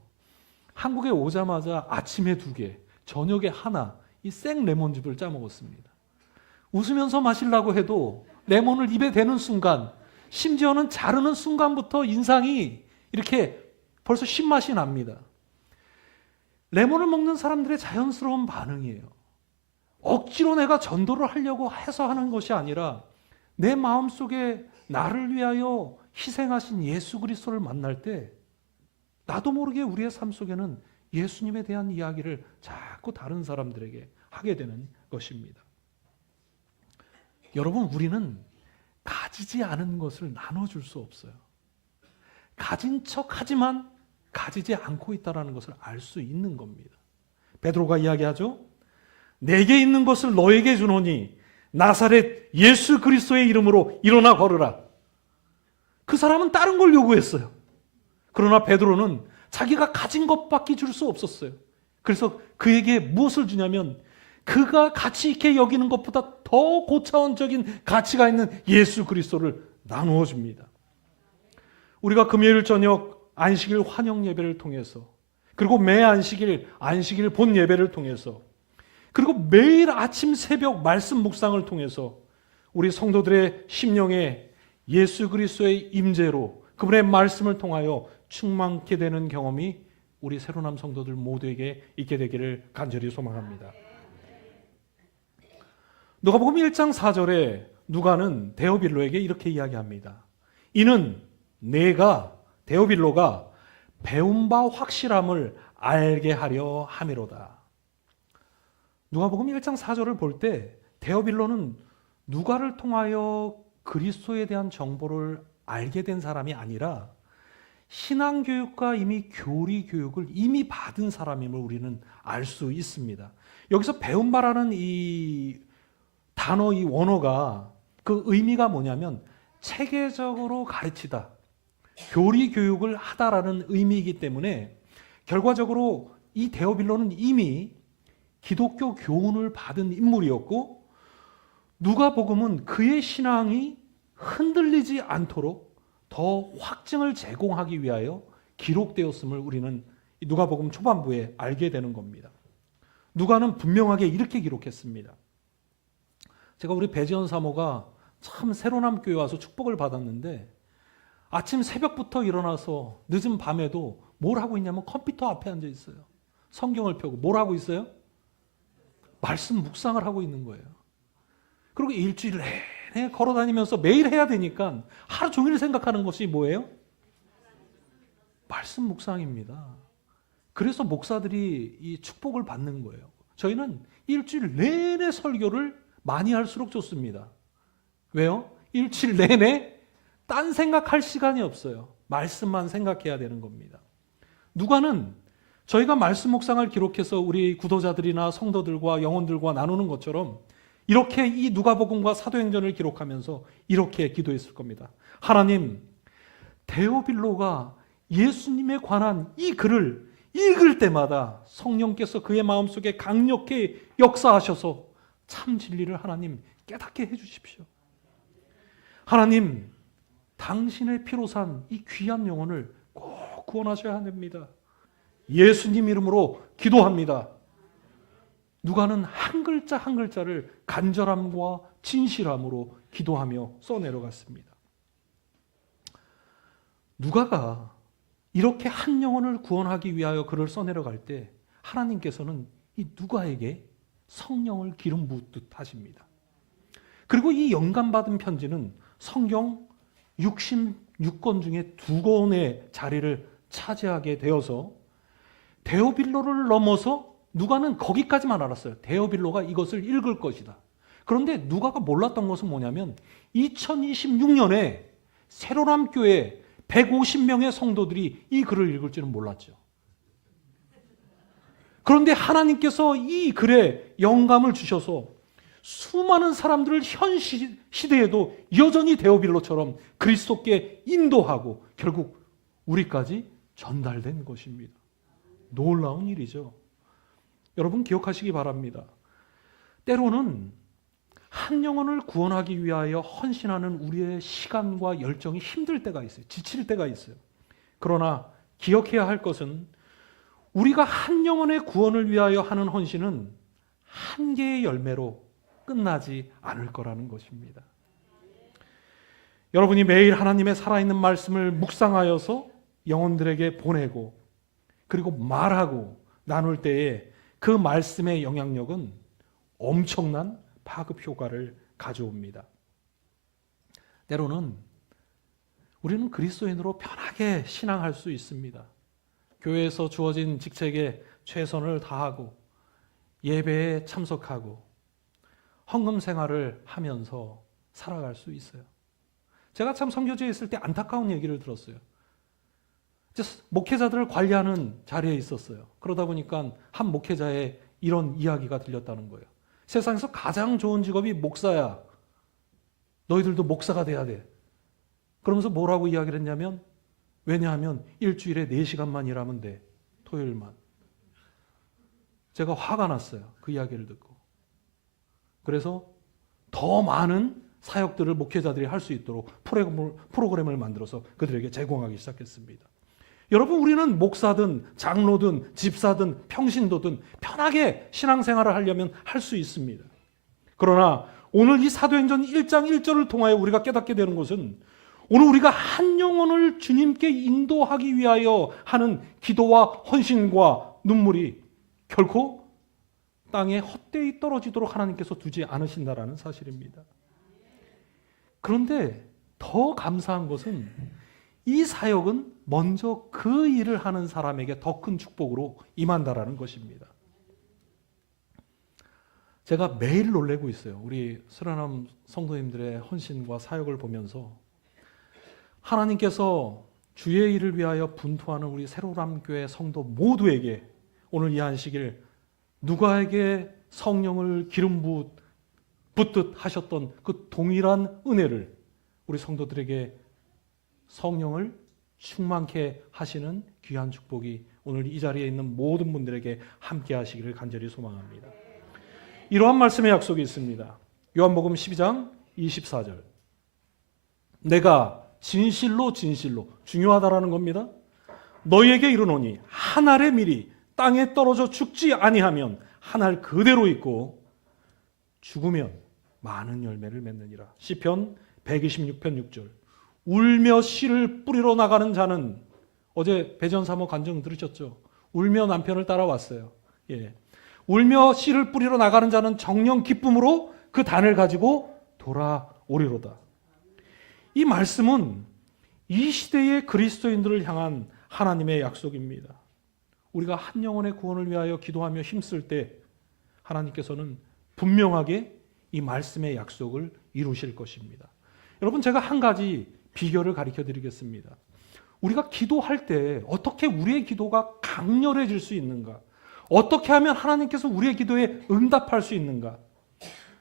한국에 오자마자 아침에 2개, 저녁에 하나, 이 생 레몬즙을 짜 먹었습니다. 웃으면서 마시려고 해도 레몬을 입에 대는 순간, 심지어는 자르는 순간부터 인상이 이렇게 벌써 신맛이 납니다. 레몬을 먹는 사람들의 자연스러운 반응이에요. 억지로 내가 전도를 하려고 해서 하는 것이 아니라 내 마음속에 나를 위하여 희생하신 예수 그리스도를 만날 때 나도 모르게 우리의 삶 속에는 예수님에 대한 이야기를 자꾸 다른 사람들에게 하게 되는 것입니다. 여러분, 우리는 가지지 않은 것을 나눠줄 수 없어요. 가진 척하지만 가지지 않고 있다는 것을 알 수 있는 겁니다. 베드로가 이야기하죠. 내게 있는 것을 너에게 주노니 나사렛 예수 그리스도의 이름으로 일어나 걸으라. 그 사람은 다른 걸 요구했어요. 그러나 베드로는 자기가 가진 것밖에 줄 수 없었어요. 그래서 그에게 무엇을 주냐면 그가 가치 있게 여기는 것보다 더 고차원적인 가치가 있는 예수 그리스도를 나누어 줍니다. 우리가 금요일 저녁 안식일 환영 예배를 통해서, 그리고 매 안식일 본 예배를 통해서, 그리고 매일 아침 새벽 말씀 묵상을 통해서 우리 성도들의 심령에 예수 그리스도의 임재로 그분의 말씀을 통하여 충만케 되는 경험이 우리 새로남 성도들 모두에게 있게 되기를 간절히 소망합니다. 누가복음 1장 4절에 누가는 데오빌로에게 이렇게 이야기합니다. 이는 내가 데오빌로가 배운 바 확실함을 알게 하려 함이로다. 누가복음 1장 4절을 볼 때 데오빌로는 누가를 통하여 그리스도에 대한 정보를 알게 된 사람이 아니라 신앙교육과 이미 교리 교육을 이미 받은 사람임을 우리는 알 수 있습니다. 여기서 배운 바라는 이 단어, 이 원어가 그 의미가 뭐냐면 체계적으로 가르치다, 교리 교육을 하다라는 의미이기 때문에 결과적으로 이 데오빌로는 이미 기독교 교훈을 받은 인물이었고 누가복음은 그의 신앙이 흔들리지 않도록 더 확증을 제공하기 위하여 기록되었음을 우리는 누가복음 초반부에 알게 되는 겁니다. 누가는 분명하게 이렇게 기록했습니다. 제가 우리 배지원 사모가 참 새로남 교회 와서 축복을 받았는데 아침 새벽부터 일어나서 늦은 밤에도 뭘 하고 있냐면 컴퓨터 앞에 앉아 있어요. 성경을 펴고 뭘 하고 있어요? 말씀 묵상을 하고 있는 거예요. 그리고 일주일 내내 걸어 다니면서 매일 해야 되니까 하루 종일 생각하는 것이 뭐예요? 말씀 묵상입니다. 그래서 목사들이 이 축복을 받는 거예요. 저희는 일주일 내내 설교를 많이 할수록 좋습니다. 왜요? 일주일 내내 딴 생각할 시간이 없어요. 말씀만 생각해야 되는 겁니다. 누가는 저희가 말씀 묵상을 기록해서 우리 구도자들이나 성도들과 영혼들과 나누는 것처럼 이렇게 이 누가복음과 사도행전을 기록하면서 이렇게 기도했을 겁니다. 하나님, 데오빌로가 예수님에 관한 이 글을 읽을 때마다 성령께서 그의 마음속에 강력히 역사하셔서 참 진리를 하나님 깨닫게 해주십시오. 하나님, 당신의 피로 산 이 귀한 영혼을 꼭 구원하셔야 됩니다. 예수님 이름으로 기도합니다. 누가는 한 글자 한 글자를 간절함과 진실함으로 기도하며 써내려갔습니다. 누가가 이렇게 한 영혼을 구원하기 위하여 글을 써내려갈 때 하나님께서는 이 누가에게 성령을 기름 붓듯 하십니다. 그리고 이 영감받은 편지는 성경 66권 중에 2권의 자리를 차지하게 되어서 데오빌로를 넘어서 누가는 거기까지만 알았어요. 데오빌로가 이것을 읽을 것이다. 그런데 누가가 몰랐던 것은 뭐냐면 2026년에 새로남 교회 150명의 성도들이 이 글을 읽을 줄은 몰랐죠. 그런데 하나님께서 이 글에 영감을 주셔서 수많은 사람들을 현 시대에도 여전히 데오빌로처럼 그리스도께 인도하고 결국 우리까지 전달된 것입니다. 놀라운 일이죠. 여러분 기억하시기 바랍니다. 때로는 한 영혼을 구원하기 위하여 헌신하는 우리의 시간과 열정이 힘들 때가 있어요. 지칠 때가 있어요. 그러나 기억해야 할 것은 우리가 한 영혼의 구원을 위하여 하는 헌신은 한 개의 열매로 끝나지 않을 거라는 것입니다. 여러분이 매일 하나님의 살아있는 말씀을 묵상하여서 영혼들에게 보내고 그리고 말하고 나눌 때에 그 말씀의 영향력은 엄청난 파급 효과를 가져옵니다. 때로는 우리는 그리스도인으로 편하게 신앙할 수 있습니다. 교회에서 주어진 직책에 최선을 다하고 예배에 참석하고 헌금 생활을 하면서 살아갈 수 있어요. 제가 참 선교지에 있을 때 안타까운 얘기를 들었어요. 목회자들을 관리하는 자리에 있었어요. 그러다 보니까 한 목회자의 이런 이야기가 들렸다는 거예요. 세상에서 가장 좋은 직업이 목사야. 너희들도 목사가 돼야 돼. 그러면서 뭐라고 이야기를 했냐면, 왜냐하면 일주일에 4시간만 일하면 돼. 토요일만. 제가 화가 났어요. 그 이야기를 듣고. 그래서 더 많은 사역들을 목회자들이 할 수 있도록 프로그램을 만들어서 그들에게 제공하기 시작했습니다. 여러분, 우리는 목사든 장로든 집사든 평신도든 편하게 신앙생활을 하려면 할 수 있습니다. 그러나 오늘 이 사도행전 1장 1절을 통하여 우리가 깨닫게 되는 것은, 오늘 우리가 한 영혼을 주님께 인도하기 위하여 하는 기도와 헌신과 눈물이 결코 땅에 헛되이 떨어지도록 하나님께서 두지 않으신다라는 사실입니다. 그런데 더 감사한 것은 이 사역은 먼저 그 일을 하는 사람에게 더 큰 축복으로 임한다라는 것입니다. 제가 매일 놀래고 있어요. 우리 수련함 성도님들의 헌신과 사역을 보면서 하나님께서 주의 일을 위하여 분투하는 우리 새로람교회 성도 모두에게 오늘 이 안식일 누가에게 성령을 기름 붓듯 하셨던 그 동일한 은혜를 우리 성도들에게 성령을 충만케 하시는 귀한 축복이 오늘 이 자리에 있는 모든 분들에게 함께 하시기를 간절히 소망합니다. 이러한 말씀의 약속이 있습니다. 요한복음 12장 24절. 내가 진실로 중요하다라는 겁니다. 너희에게 이르노니 한 알의 밀이 땅에 떨어져 죽지 아니하면 한 알 그대로 있고 죽으면 많은 열매를 맺느니라. 시편 126편 6절. 울며 씨를 뿌리러 나가는 자는, 어제 배전사모 간증 들으셨죠? 울며 남편을 따라왔어요. 예. 울며 씨를 뿌리러 나가는 자는 정령 기쁨으로 그 단을 가지고 돌아오리로다. 이 말씀은 이 시대의 그리스도인들을 향한 하나님의 약속입니다. 우리가 한 영혼의 구원을 위하여 기도하며 힘쓸 때 하나님께서는 분명하게 이 말씀의 약속을 이루실 것입니다. 여러분, 제가 한 가지 비결을 가르쳐 드리겠습니다. 우리가 기도할 때 어떻게 우리의 기도가 강렬해질 수 있는가? 어떻게 하면 하나님께서 우리의 기도에 응답할 수 있는가?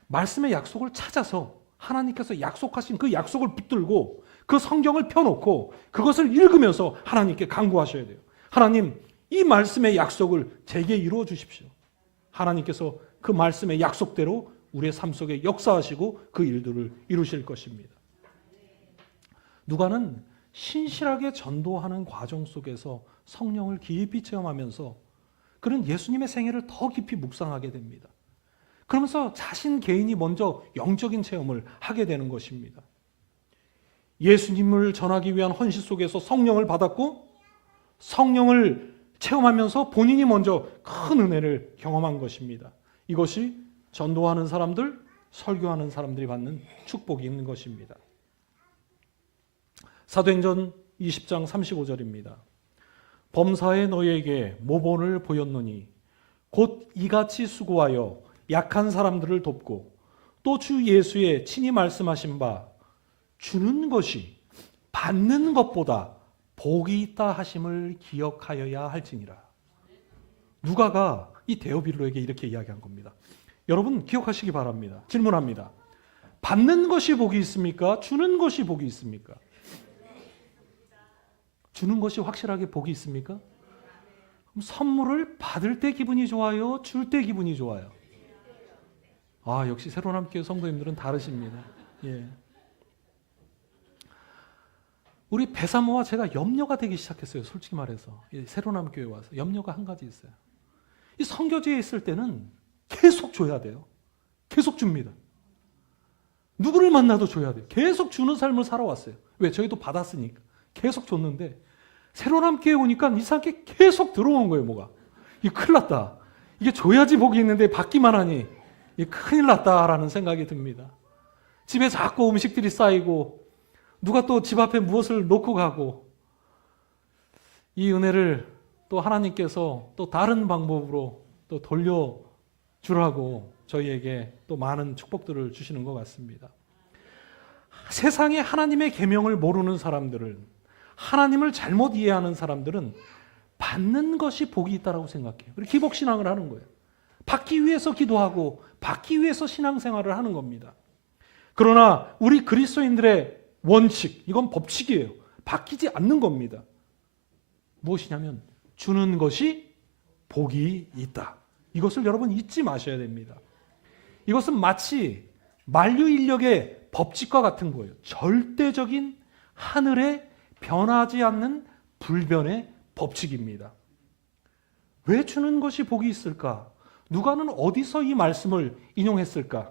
말씀의 약속을 찾아서 하나님께서 약속하신 그 약속을 붙들고 그 성경을 펴놓고 그것을 읽으면서 하나님께 간구하셔야 돼요. 하나님, 이 말씀의 약속을 제게 이루어 주십시오. 하나님께서 그 말씀의 약속대로 우리의 삶 속에 역사하시고 그 일들을 이루실 것입니다. 누가는 신실하게 전도하는 과정 속에서 성령을 깊이 체험하면서 그는 예수님의 생애를 더 깊이 묵상하게 됩니다. 그러면서 자신 개인이 먼저 영적인 체험을 하게 되는 것입니다. 예수님을 전하기 위한 헌신 속에서 성령을 받았고 성령을 체험하면서 본인이 먼저 큰 은혜를 경험한 것입니다. 이것이 전도하는 사람들, 설교하는 사람들이 받는 축복이 있는 것입니다. 사도행전 20장 35절입니다. 범사에 너희에게 모본을 보였노니 곧 이같이 수고하여 약한 사람들을 돕고 또 주 예수의 친히 말씀하신 바 주는 것이 받는 것보다 복이 있다 하심을 기억하여야 할지니라. 누가가 이 데오빌로에게 이렇게 이야기한 겁니다. 여러분 기억하시기 바랍니다. 질문합니다. 받는 것이 복이 있습니까? 주는 것이 복이 있습니까? 주는 것이 확실하게 복이 있습니까? 그럼 선물을 받을 때 기분이 좋아요? 줄 때 기분이 좋아요? 아, 역시 새로남교회 성도님들은 다르십니다. 예. 우리 배사모와 제가 염려가 되기 시작했어요. 솔직히 말해서. 새로남교회 와서 염려가 한 가지 있어요. 이 선교지에 있을 때는 계속 줘야 돼요. 계속 줍니다. 누구를 만나도 줘야 돼요. 계속 주는 삶을 살아왔어요. 왜? 저희도 받았으니까. 계속 줬는데 새로남교회 오니까 이상하게 계속 들어오는 거예요. 뭐가. 이게 큰일 났다. 이게 줘야지 복이 있는데 받기만 하니 이게 큰일 났다라는 생각이 듭니다. 집에 자꾸 음식들이 쌓이고 누가 또 집 앞에 무엇을 놓고 가고 이 은혜를 또 하나님께서 또 다른 방법으로 또 돌려주라고 저희에게 또 많은 축복들을 주시는 것 같습니다. 세상에 하나님의 계명을 모르는 사람들은 하나님을 잘못 이해하는 사람들은 받는 것이 복이 있다라고 생각해요. 그리고 기복신앙을 하는 거예요. 받기 위해서 기도하고 받기 위해서 신앙생활을 하는 겁니다. 그러나 우리 그리스도인들의 원칙, 이건 법칙이에요. 바뀌지 않는 겁니다. 무엇이냐면 주는 것이 복이 있다. 이것을 여러분 잊지 마셔야 됩니다. 이것은 마치 만유인력의 법칙과 같은 거예요. 절대적인 하늘의 변하지 않는 불변의 법칙입니다. 왜 주는 것이 복이 있을까? 누가는 어디서 이 말씀을 인용했을까?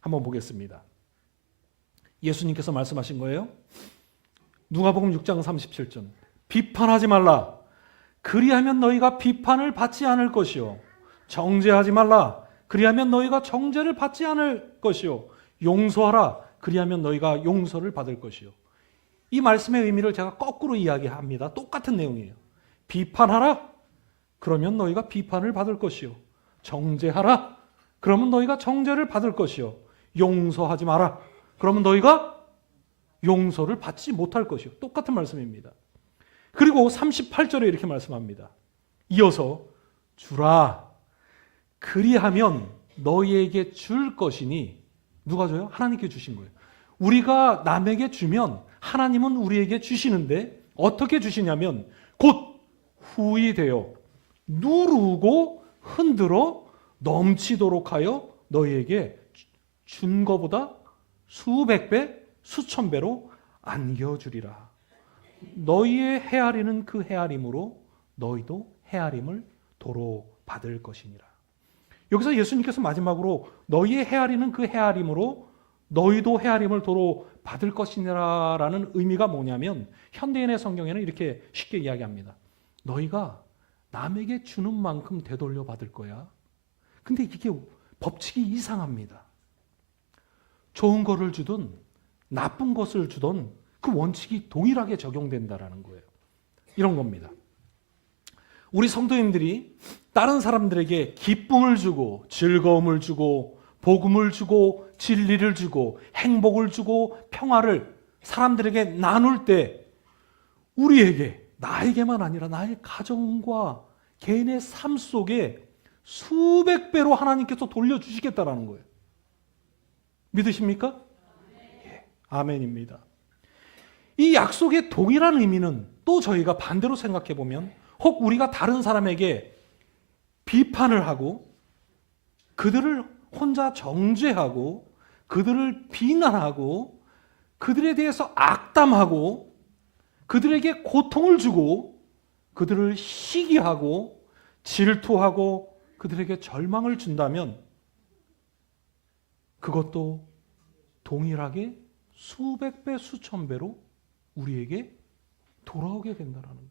한번 보겠습니다. 예수님께서 말씀하신 거예요. 누가복음 6장 37절. 비판하지 말라. 그리하면 너희가 비판을 받지 않을 것이요. 정죄하지 말라. 그리하면 너희가 정죄를 받지 않을 것이요. 용서하라. 그리하면 너희가 용서를 받을 것이요. 이 말씀의 의미를 제가 거꾸로 이야기합니다. 똑같은 내용이에요. 비판하라. 그러면 너희가 비판을 받을 것이요. 정죄하라. 그러면 너희가 정죄를 받을 것이요. 용서하지 마라. 그러면 너희가 용서를 받지 못할 것이요. 똑같은 말씀입니다. 그리고 38절에 이렇게 말씀합니다. 이어서 주라. 그리하면 너희에게 줄 것이니, 누가 줘요? 하나님께 주신 거예요. 우리가 남에게 주면 하나님은 우리에게 주시는데 어떻게 주시냐면 곧 후히 되어 누르고 흔들어 넘치도록 하여 너희에게 준 것보다 수백 배, 수천 배로 안겨주리라. 너희의 헤아리는 그 헤아림으로 너희도 헤아림을 도로 받을 것이니라. 여기서 예수님께서 마지막으로 너희의 헤아리는 그 헤아림으로 너희도 헤아림을 도로 받을 것이니라라는 의미가 뭐냐면 현대인의 성경에는 이렇게 쉽게 이야기합니다. 너희가 남에게 주는 만큼 되돌려 받을 거야. 근데 이게 법칙이 이상합니다. 좋은 거를 주든 나쁜 것을 주든 그 원칙이 동일하게 적용된다라는 거예요. 이런 겁니다. 우리 성도님들이 다른 사람들에게 기쁨을 주고 즐거움을 주고 복음을 주고 진리를 주고 행복을 주고 평화를 사람들에게 나눌 때 우리에게, 나에게만 아니라 나의 가정과 개인의 삶 속에 수백 배로 하나님께서 돌려주시겠다라는 거예요. 믿으십니까? 예, 아멘입니다. 이 약속의 동일한 의미는 또 저희가 반대로 생각해 보면 혹 우리가 다른 사람에게 비판을 하고 그들을 혼자 정죄하고 그들을 비난하고 그들에 대해서 악담하고 그들에게 고통을 주고 그들을 시기하고 질투하고 그들에게 절망을 준다면 그것도 동일하게 수백 배, 수천 배로 우리에게 돌아오게 된다는 거예요.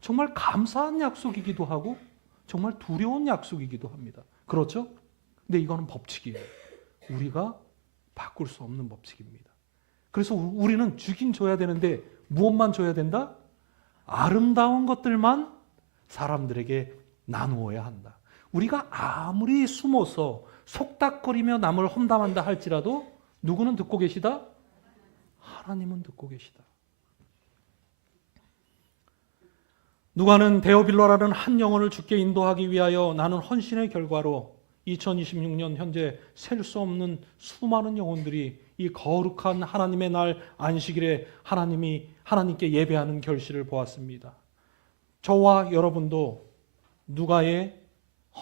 정말 감사한 약속이기도 하고 정말 두려운 약속이기도 합니다. 그렇죠? 근데 이거는 법칙이에요. 우리가 바꿀 수 없는 법칙입니다. 그래서 우리는 주긴 줘야 되는데 무엇만 줘야 된다? 아름다운 것들만 사람들에게 나누어야 한다. 우리가 아무리 숨어서 속닥거리며 남을 험담한다 할지라도 누구는 듣고 계시다? 하나님은 듣고 계시다. 누가는 데오빌로라는 한 영혼을 주께 인도하기 위하여 나는 헌신의 결과로 2026년 현재 셀 수 없는 수많은 영혼들이 이 거룩한 하나님의 날 안식일에 하나님께 예배하는 결실을 보았습니다. 저와 여러분도 누가의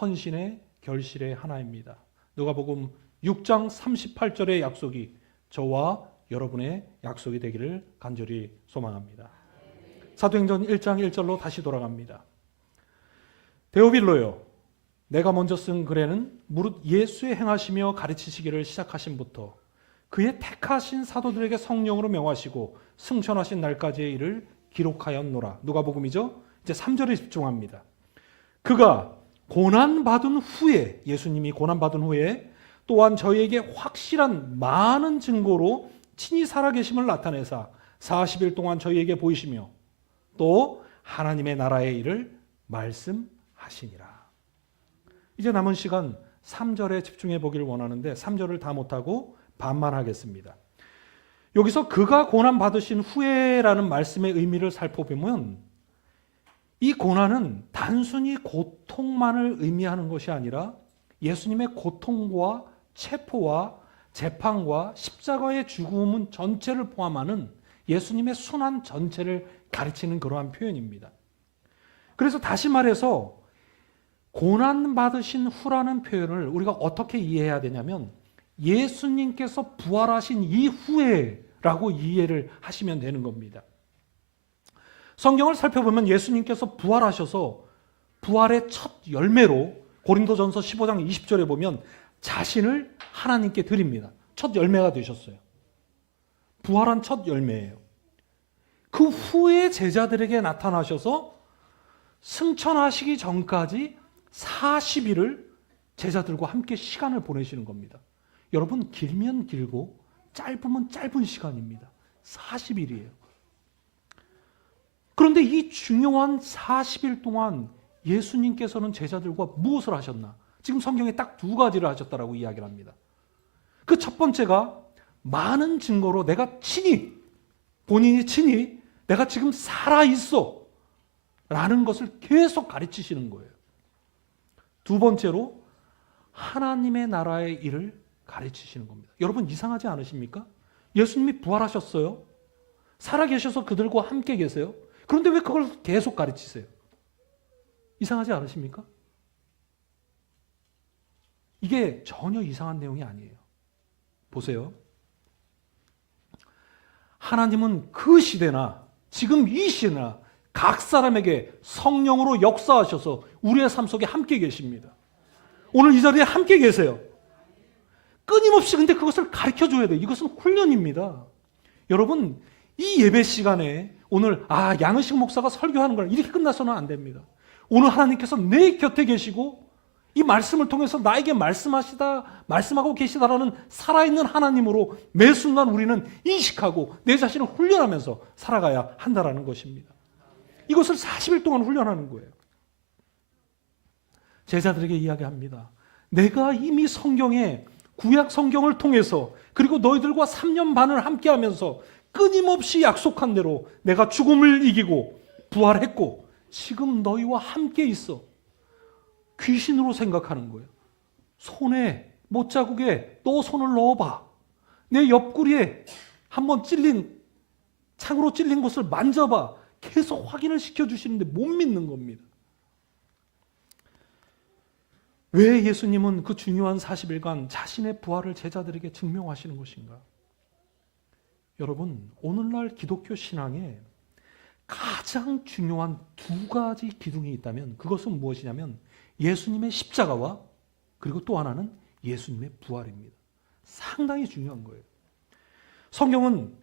헌신의 결실의 하나입니다. 누가복음 6장 38절의 약속이 저와 여러분의 약속이 되기를 간절히 소망합니다. 사도행전 1장 1절로 다시 돌아갑니다. 데오빌로요, 내가 먼저 쓴 글에는 무릇 예수의 행하시며 가르치시기를 시작하심부터 그의 택하신 사도들에게 성령으로 명하시고 승천하신 날까지의 일을 기록하였노라. 누가복음이죠. 이제 3절에 집중합니다. 그가 고난받은 후에, 예수님이 고난받은 후에 또한 저희에게 확실한 많은 증거로 친히 살아계심을 나타내사 40일 동안 저희에게 보이시며 또 하나님의 나라의 일을 말씀하시니라. 이제 남은 시간 3절에 집중해 보기를 원하는데 3절을 다 못하고 반만 하겠습니다. 여기서 그가 고난 받으신 후에라는 말씀의 의미를 살펴보면 이 고난은 단순히 고통만을 의미하는 것이 아니라 예수님의 고통과 체포와 재판과 십자가의 죽음은 전체를 포함하는 예수님의 순환 전체를 가르치는 그러한 표현입니다. 그래서 다시 말해서 고난 받으신 후라는 표현을 우리가 어떻게 이해해야 되냐면 예수님께서 부활하신 이후에라고 이해를 하시면 되는 겁니다. 성경을 살펴보면 예수님께서 부활하셔서 부활의 첫 열매로 고린도전서 15장 20절에 보면 자신을 하나님께 드립니다. 첫 열매가 되셨어요. 부활한 첫 열매예요. 그 후에 제자들에게 나타나셔서 승천하시기 전까지 40일을 제자들과 함께 시간을 보내시는 겁니다. 여러분, 길면 길고 짧으면 짧은 시간입니다. 40일이에요. 그런데 이 중요한 40일 동안 예수님께서는 제자들과 무엇을 하셨나? 지금 성경에 딱 두 가지를 하셨다라고 이야기를 합니다. 그 첫 번째가 많은 증거로 내가 본인이 친히 내가 지금 살아있어 라는 것을 계속 가르치시는 거예요. 두 번째로 하나님의 나라의 일을 가르치시는 겁니다. 여러분, 이상하지 않으십니까? 예수님이 부활하셨어요. 살아계셔서 그들과 함께 계세요. 그런데 왜 그걸 계속 가르치세요? 이상하지 않으십니까? 이게 전혀 이상한 내용이 아니에요. 보세요. 하나님은 그 시대나 지금 이 시대나 각 사람에게 성령으로 역사하셔서 우리의 삶 속에 함께 계십니다. 오늘 이 자리에 함께 계세요. 끊임없이 근데 그것을 가르쳐줘야 돼요. 이것은 훈련입니다. 여러분, 이 예배 시간에 오늘 양은식 목사가 설교하는 걸 이렇게 끝나서는 안 됩니다. 오늘 하나님께서 내 곁에 계시고 이 말씀을 통해서 나에게 말씀하고 계시다라는 살아있는 하나님으로 매 순간 우리는 인식하고 내 자신을 훈련하면서 살아가야 한다라는 것입니다. 이것을 40일 동안 훈련하는 거예요. 제자들에게 이야기합니다. 내가 이미 성경에 구약 성경을 통해서 그리고 너희들과 3년 반을 함께하면서 끊임없이 약속한 대로 내가 죽음을 이기고 부활했고 지금 너희와 함께 있어. 귀신으로 생각하는 거예요. 손에 못자국에 너 손을 넣어봐. 내 옆구리에 한번 창으로 찔린 곳을 만져봐. 계속 확인을 시켜주시는데 못 믿는 겁니다. 왜 예수님은 그 중요한 40일간 자신의 부활을 제자들에게 증명하시는 것인가? 여러분, 오늘날 기독교 신앙에 가장 중요한 두 가지 기둥이 있다면 그것은 무엇이냐면 예수님의 십자가와 그리고 또 하나는 예수님의 부활입니다. 상당히 중요한 거예요. 성경은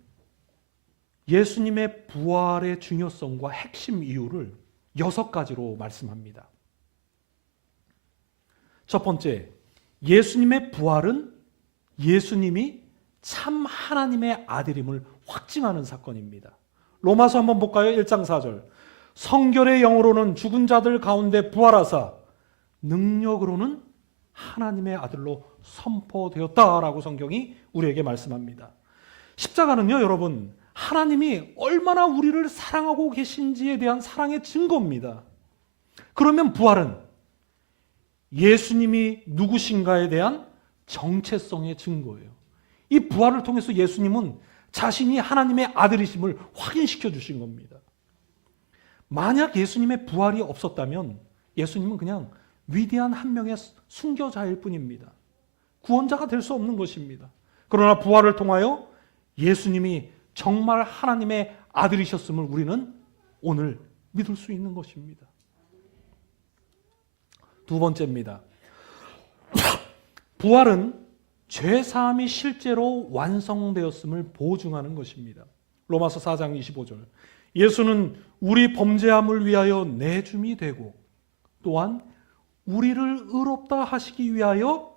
예수님의 부활의 중요성과 핵심 이유를 6가지로 말씀합니다. 첫 번째, 예수님의 부활은 예수님이 참 하나님의 아들임을 확증하는 사건입니다. 로마서 한번 볼까요? 1장 4절. 성결의 영으로는 죽은 자들 가운데 부활하사 능력으로는 하나님의 아들로 선포되었다라고 성경이 우리에게 말씀합니다. 십자가는요, 여러분, 하나님이 얼마나 우리를 사랑하고 계신지에 대한 사랑의 증거입니다. 그러면 부활은 예수님이 누구신가에 대한 정체성의 증거예요. 이 부활을 통해서 예수님은 자신이 하나님의 아들이심을 확인시켜 주신 겁니다. 만약 예수님의 부활이 없었다면 예수님은 그냥 위대한 한 명의 순교자일 뿐입니다. 구원자가 될 수 없는 것입니다. 그러나 부활을 통하여 예수님이 정말 하나님의 아들이셨음을 우리는 오늘 믿을 수 있는 것입니다. 두 번째입니다. 부활은 죄사함이 실제로 완성되었음을 보증하는 것입니다. 로마서 4장 25절. 예수는 우리 범죄함을 위하여 내줌이 되고 또한 우리를 의롭다 하시기 위하여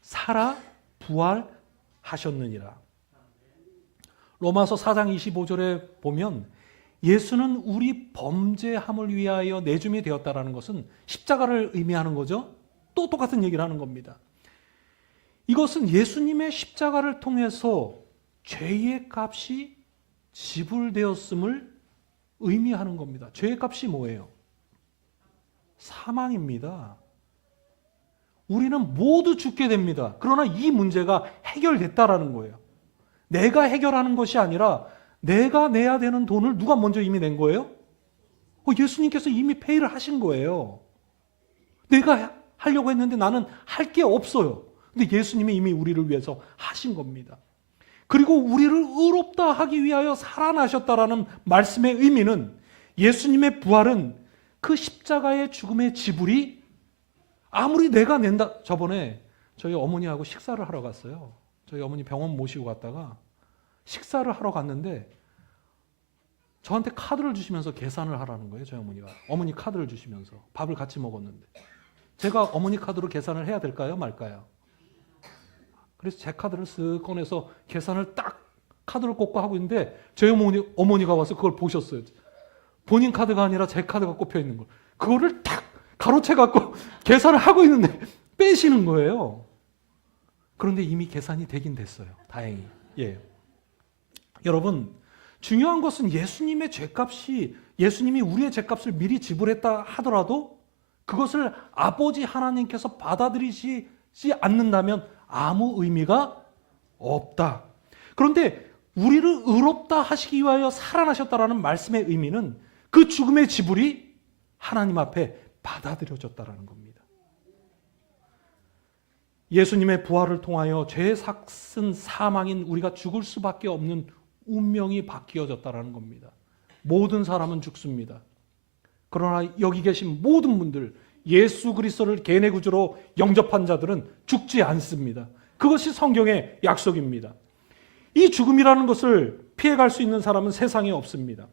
살아 부활하셨느니라. 로마서 4장 25절에 보면 예수는 우리 범죄함을 위하여 내줌이 되었다라는 것은 십자가를 의미하는 거죠. 또 똑같은 얘기를 하는 겁니다. 이것은 예수님의 십자가를 통해서 죄의 값이 지불되었음을 의미하는 겁니다. 죄의 값이 뭐예요? 사망입니다. 우리는 모두 죽게 됩니다. 그러나 이 문제가 해결됐다라는 거예요. 내가 해결하는 것이 아니라 내가 내야 되는 돈을 누가 먼저 이미 낸 거예요? 예수님께서 이미 페이를 하신 거예요. 내가 하려고 했는데 나는 할 게 없어요. 근데 예수님이 이미 우리를 위해서 하신 겁니다. 그리고 우리를 의롭다 하기 위하여 살아나셨다라는 말씀의 의미는 예수님의 부활은 그 십자가의 죽음의 지불이 아무리 내가 낸다. 저번에 저희 어머니하고 식사를 하러 갔어요. 저희 어머니 병원 모시고 갔다가 식사를 하러 갔는데 저한테 카드를 주시면서 계산을 하라는 거예요. 저희 어머니가. 어머니 카드를 주시면서 밥을 같이 먹었는데 제가 어머니 카드로 계산을 해야 될까요? 말까요? 그래서 제 카드를 쓱 꺼내서 계산을 딱 카드를 꽂고 하고 있는데 제 어머니가 와서 그걸 보셨어요. 본인 카드가 아니라 제 카드가 꼽혀 있는 걸. 그거를 딱 가로채 갖고 계산을 하고 있는데 빼시는 거예요. 그런데 이미 계산이 되긴 됐어요. 다행히. 예. 여러분, 중요한 것은 예수님의 죄값이, 예수님이 우리의 죄값을 미리 지불했다 하더라도 그것을 아버지 하나님께서 받아들이지 않는다면 아무 의미가 없다. 그런데 우리를 의롭다 하시기 위하여 살아나셨다라는 말씀의 의미는 그 죽음의 지불이 하나님 앞에 받아들여졌다라는 겁니다. 예수님의 부활을 통하여 죄의 삭슨 사망인 우리가 죽을 수밖에 없는 운명이 바뀌어졌다라는 겁니다. 모든 사람은 죽습니다. 그러나 여기 계신 모든 분들, 예수 그리스도를 개인의 구주로 영접한 자들은 죽지 않습니다. 그것이 성경의 약속입니다. 이 죽음이라는 것을 피해갈 수 있는 사람은 세상에 없습니다.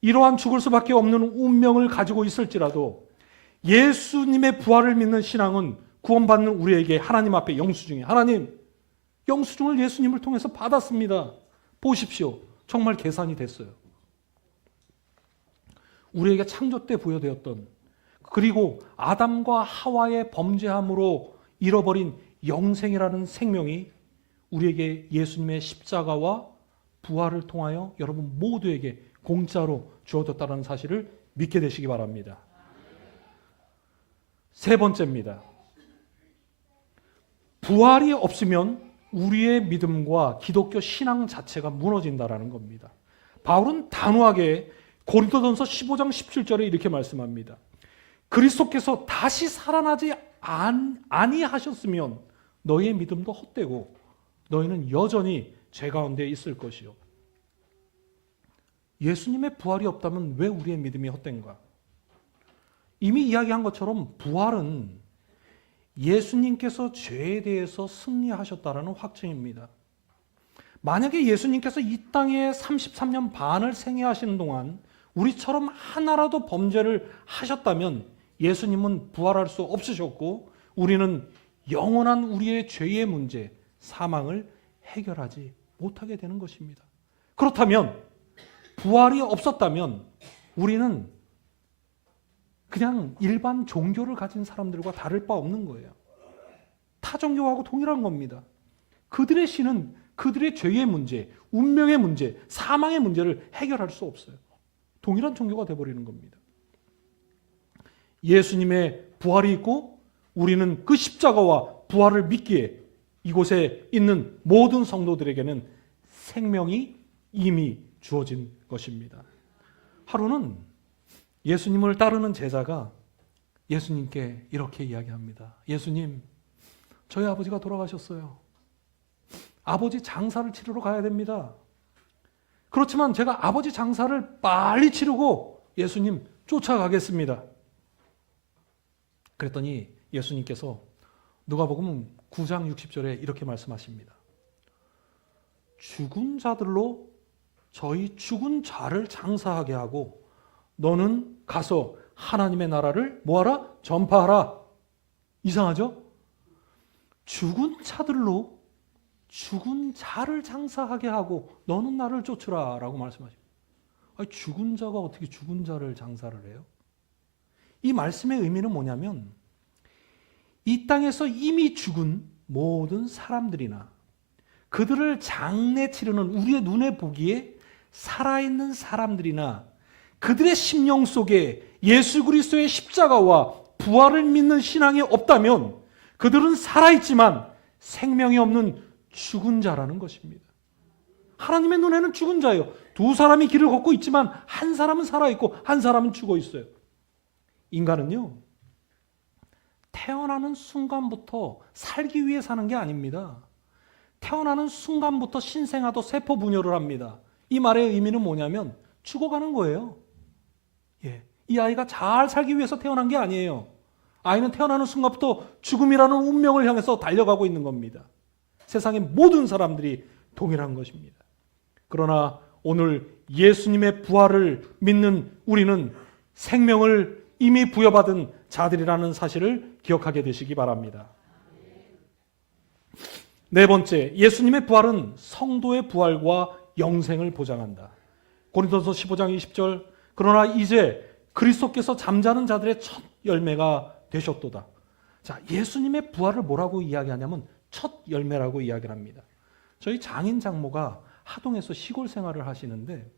이러한 죽을 수밖에 없는 운명을 가지고 있을지라도 예수님의 부활을 믿는 신앙은 구원받는 우리에게 하나님 앞에 영수증이에요. 하나님, 영수증을 예수님을 통해서 받았습니다. 보십시오. 정말 계산이 됐어요. 우리에게 창조 때 부여되었던, 그리고 아담과 하와의 범죄함으로 잃어버린 영생이라는 생명이 우리에게 예수님의 십자가와 부활을 통하여 여러분 모두에게 공짜로 주어졌다는 사실을 믿게 되시기 바랍니다. 세 번째입니다. 부활이 없으면 우리의 믿음과 기독교 신앙 자체가 무너진다라는 겁니다. 바울은 단호하게 고린도전서 15장 17절에 이렇게 말씀합니다. 그리스도께서 다시 살아나지 아니하셨으면 너희의 믿음도 헛되고 너희는 여전히 죄 가운데 있을 것이요. 예수님의 부활이 없다면 왜 우리의 믿음이 헛된가? 이미 이야기한 것처럼 부활은 예수님께서 죄에 대해서 승리하셨다라는 확증입니다. 만약에 예수님께서 이 땅에 33년 반을 생애하시는 동안 우리처럼 하나라도 범죄를 하셨다면 예수님은 부활할 수 없으셨고 우리는 영원한 우리의 죄의 문제, 사망을 해결하지 못하게 되는 것입니다. 그렇다면 부활이 없었다면 우리는 그냥 일반 종교를 가진 사람들과 다를 바 없는 거예요. 타 종교하고 동일한 겁니다. 그들의 신은 그들의 죄의 문제, 운명의 문제, 사망의 문제를 해결할 수 없어요. 동일한 종교가 되어버리는 겁니다. 예수님의 부활이 있고 우리는 그 십자가와 부활을 믿기에 이곳에 있는 모든 성도들에게는 생명이 이미 주어진 것입니다. 하루는 예수님을 따르는 제자가 예수님께 이렇게 이야기합니다. 예수님, 저희 아버지가 돌아가셨어요. 아버지 장사를 치르러 가야 됩니다. 그렇지만 제가 아버지 장사를 빨리 치르고 예수님 쫓아가겠습니다. 그랬더니 예수님께서 누가복음 9장 60절에 이렇게 말씀하십니다. 죽은 자들로 저희 죽은 자를 장사하게 하고 너는 가서 하나님의 나라를 뭐하라? 전파하라. 이상하죠? 죽은 자들로 죽은 자를 장사하게 하고 너는 나를 쫓으라 라고 말씀하십니다. 아니, 죽은 자가 어떻게 죽은 자를 장사를 해요? 이 말씀의 의미는 뭐냐면 이 땅에서 이미 죽은 모든 사람들이나 그들을 장례 치르는 우리의 눈에 보기에 살아있는 사람들이나 그들의 심령 속에 예수 그리스도의 십자가와 부활을 믿는 신앙이 없다면 그들은 살아있지만 생명이 없는 죽은 자라는 것입니다. 하나님의 눈에는 죽은 자예요. 두 사람이 길을 걷고 있지만 한 사람은 살아있고 한 사람은 죽어 있어요. 인간은요, 태어나는 순간부터 살기 위해 사는 게 아닙니다. 태어나는 순간부터 신생아도 세포 분열을 합니다. 이 말의 의미는 뭐냐면 죽어가는 거예요. 예, 이 아이가 잘 살기 위해서 태어난 게 아니에요. 아이는 태어나는 순간부터 죽음이라는 운명을 향해서 달려가고 있는 겁니다. 세상의 모든 사람들이 동일한 것입니다. 그러나 오늘 예수님의 부활을 믿는 우리는 생명을 이미 부여받은 자들이라는 사실을 기억하게 되시기 바랍니다. 네 번째, 예수님의 부활은 성도의 부활과 영생을 보장한다. 고린도서 15장 20절, 그러나 이제 그리스도께서 잠자는 자들의 첫 열매가 되셨도다. 자, 예수님의 부활을 뭐라고 이야기하냐면 첫 열매라고 이야기를 합니다. 저희 장인 장모가 하동에서 시골 생활을 하시는데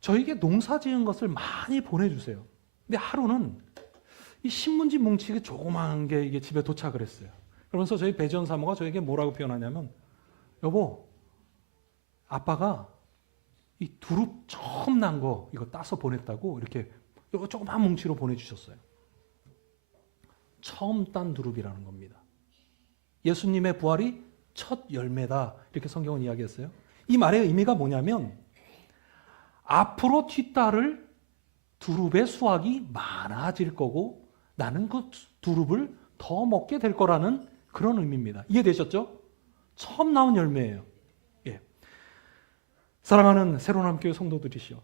저에게 농사 지은 것을 많이 보내주세요. 근데 하루는 이 신문지 뭉치기 조그마한 게 이게 집에 도착을 했어요. 그러면서 저희 배전 사모가 저에게 뭐라고 표현하냐면, 여보, 아빠가 이 두릅 처음 난 거 이거 따서 보냈다고 이렇게 이거 조그만 뭉치로 보내주셨어요. 처음 딴 두릅이라는 겁니다. 예수님의 부활이 첫 열매다, 이렇게 성경은 이야기했어요. 이 말의 의미가 뭐냐면 앞으로 뒤따를 두릅의 수확이 많아질 거고 나는 그 두릅을 더 먹게 될 거라는 그런 의미입니다. 이해되셨죠? 처음 나온 열매예요. 예. 사랑하는 새로남교회 성도들이시여,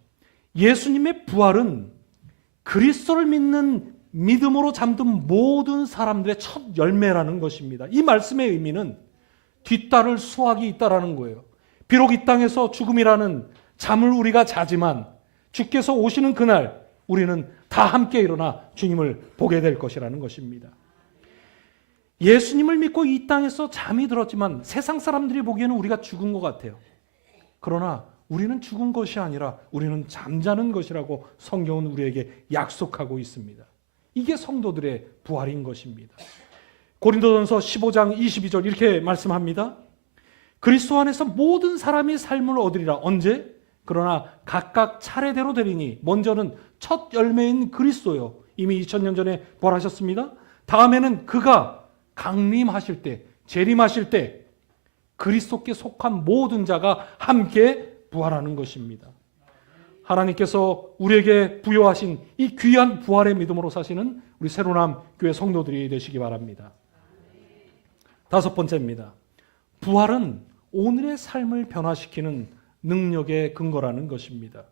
예수님의 부활은 그리스도를 믿는 믿음으로 잠든 모든 사람들의 첫 열매라는 것입니다. 이 말씀의 의미는 뒤따를 수확이 있다라는 거예요. 비록 이 땅에서 죽음이라는 잠을 우리가 자지만 주께서 오시는 그날 우리는 다 함께 일어나 주님을 보게 될 것이라는 것입니다. 예수님을 믿고 이 땅에서 잠이 들었지만 세상 사람들이 보기에는 우리가 죽은 것 같아요. 그러나 우리는 죽은 것이 아니라 우리는 잠자는 것이라고 성경은 우리에게 약속하고 있습니다. 이게 성도들의 부활인 것입니다. 고린도전서 15장 22절 이렇게 말씀합니다. 그리스도 안에서 모든 사람이 삶을 얻으리라. 언제? 그러나 각각 차례대로 되리니 먼저는 첫 열매인 그리스도요. 이미 2000년 전에 부활하셨습니다. 다음에는 그가 강림하실 때, 재림하실 때 그리스도께 속한 모든 자가 함께 부활하는 것입니다. 하나님께서 우리에게 부여하신 이 귀한 부활의 믿음으로 사시는 우리 새로남 교회 성도들이 되시기 바랍니다. 다섯 번째입니다. 부활은 오늘의 삶을 변화시키는 능력의 근거라는 것입니다.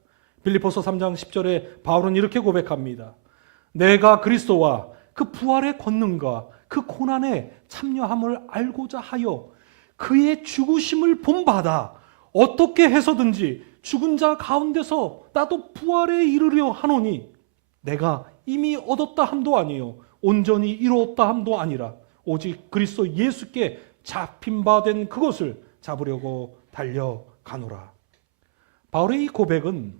빌립보서 3장 10절에 바울은 이렇게 고백합니다. 내가 그리스도와 그 부활의 권능과 그 고난에 참여함을 알고자 하여 그의 죽으심을 본받아 어떻게 해서든지 죽은 자 가운데서 나도 부활에 이르려 하노니 내가 이미 얻었다 함도 아니요 온전히 이루었다 함도 아니라 오직 그리스도 예수께 잡힌 바 된 그것을 잡으려고 달려가노라. 바울의 이 고백은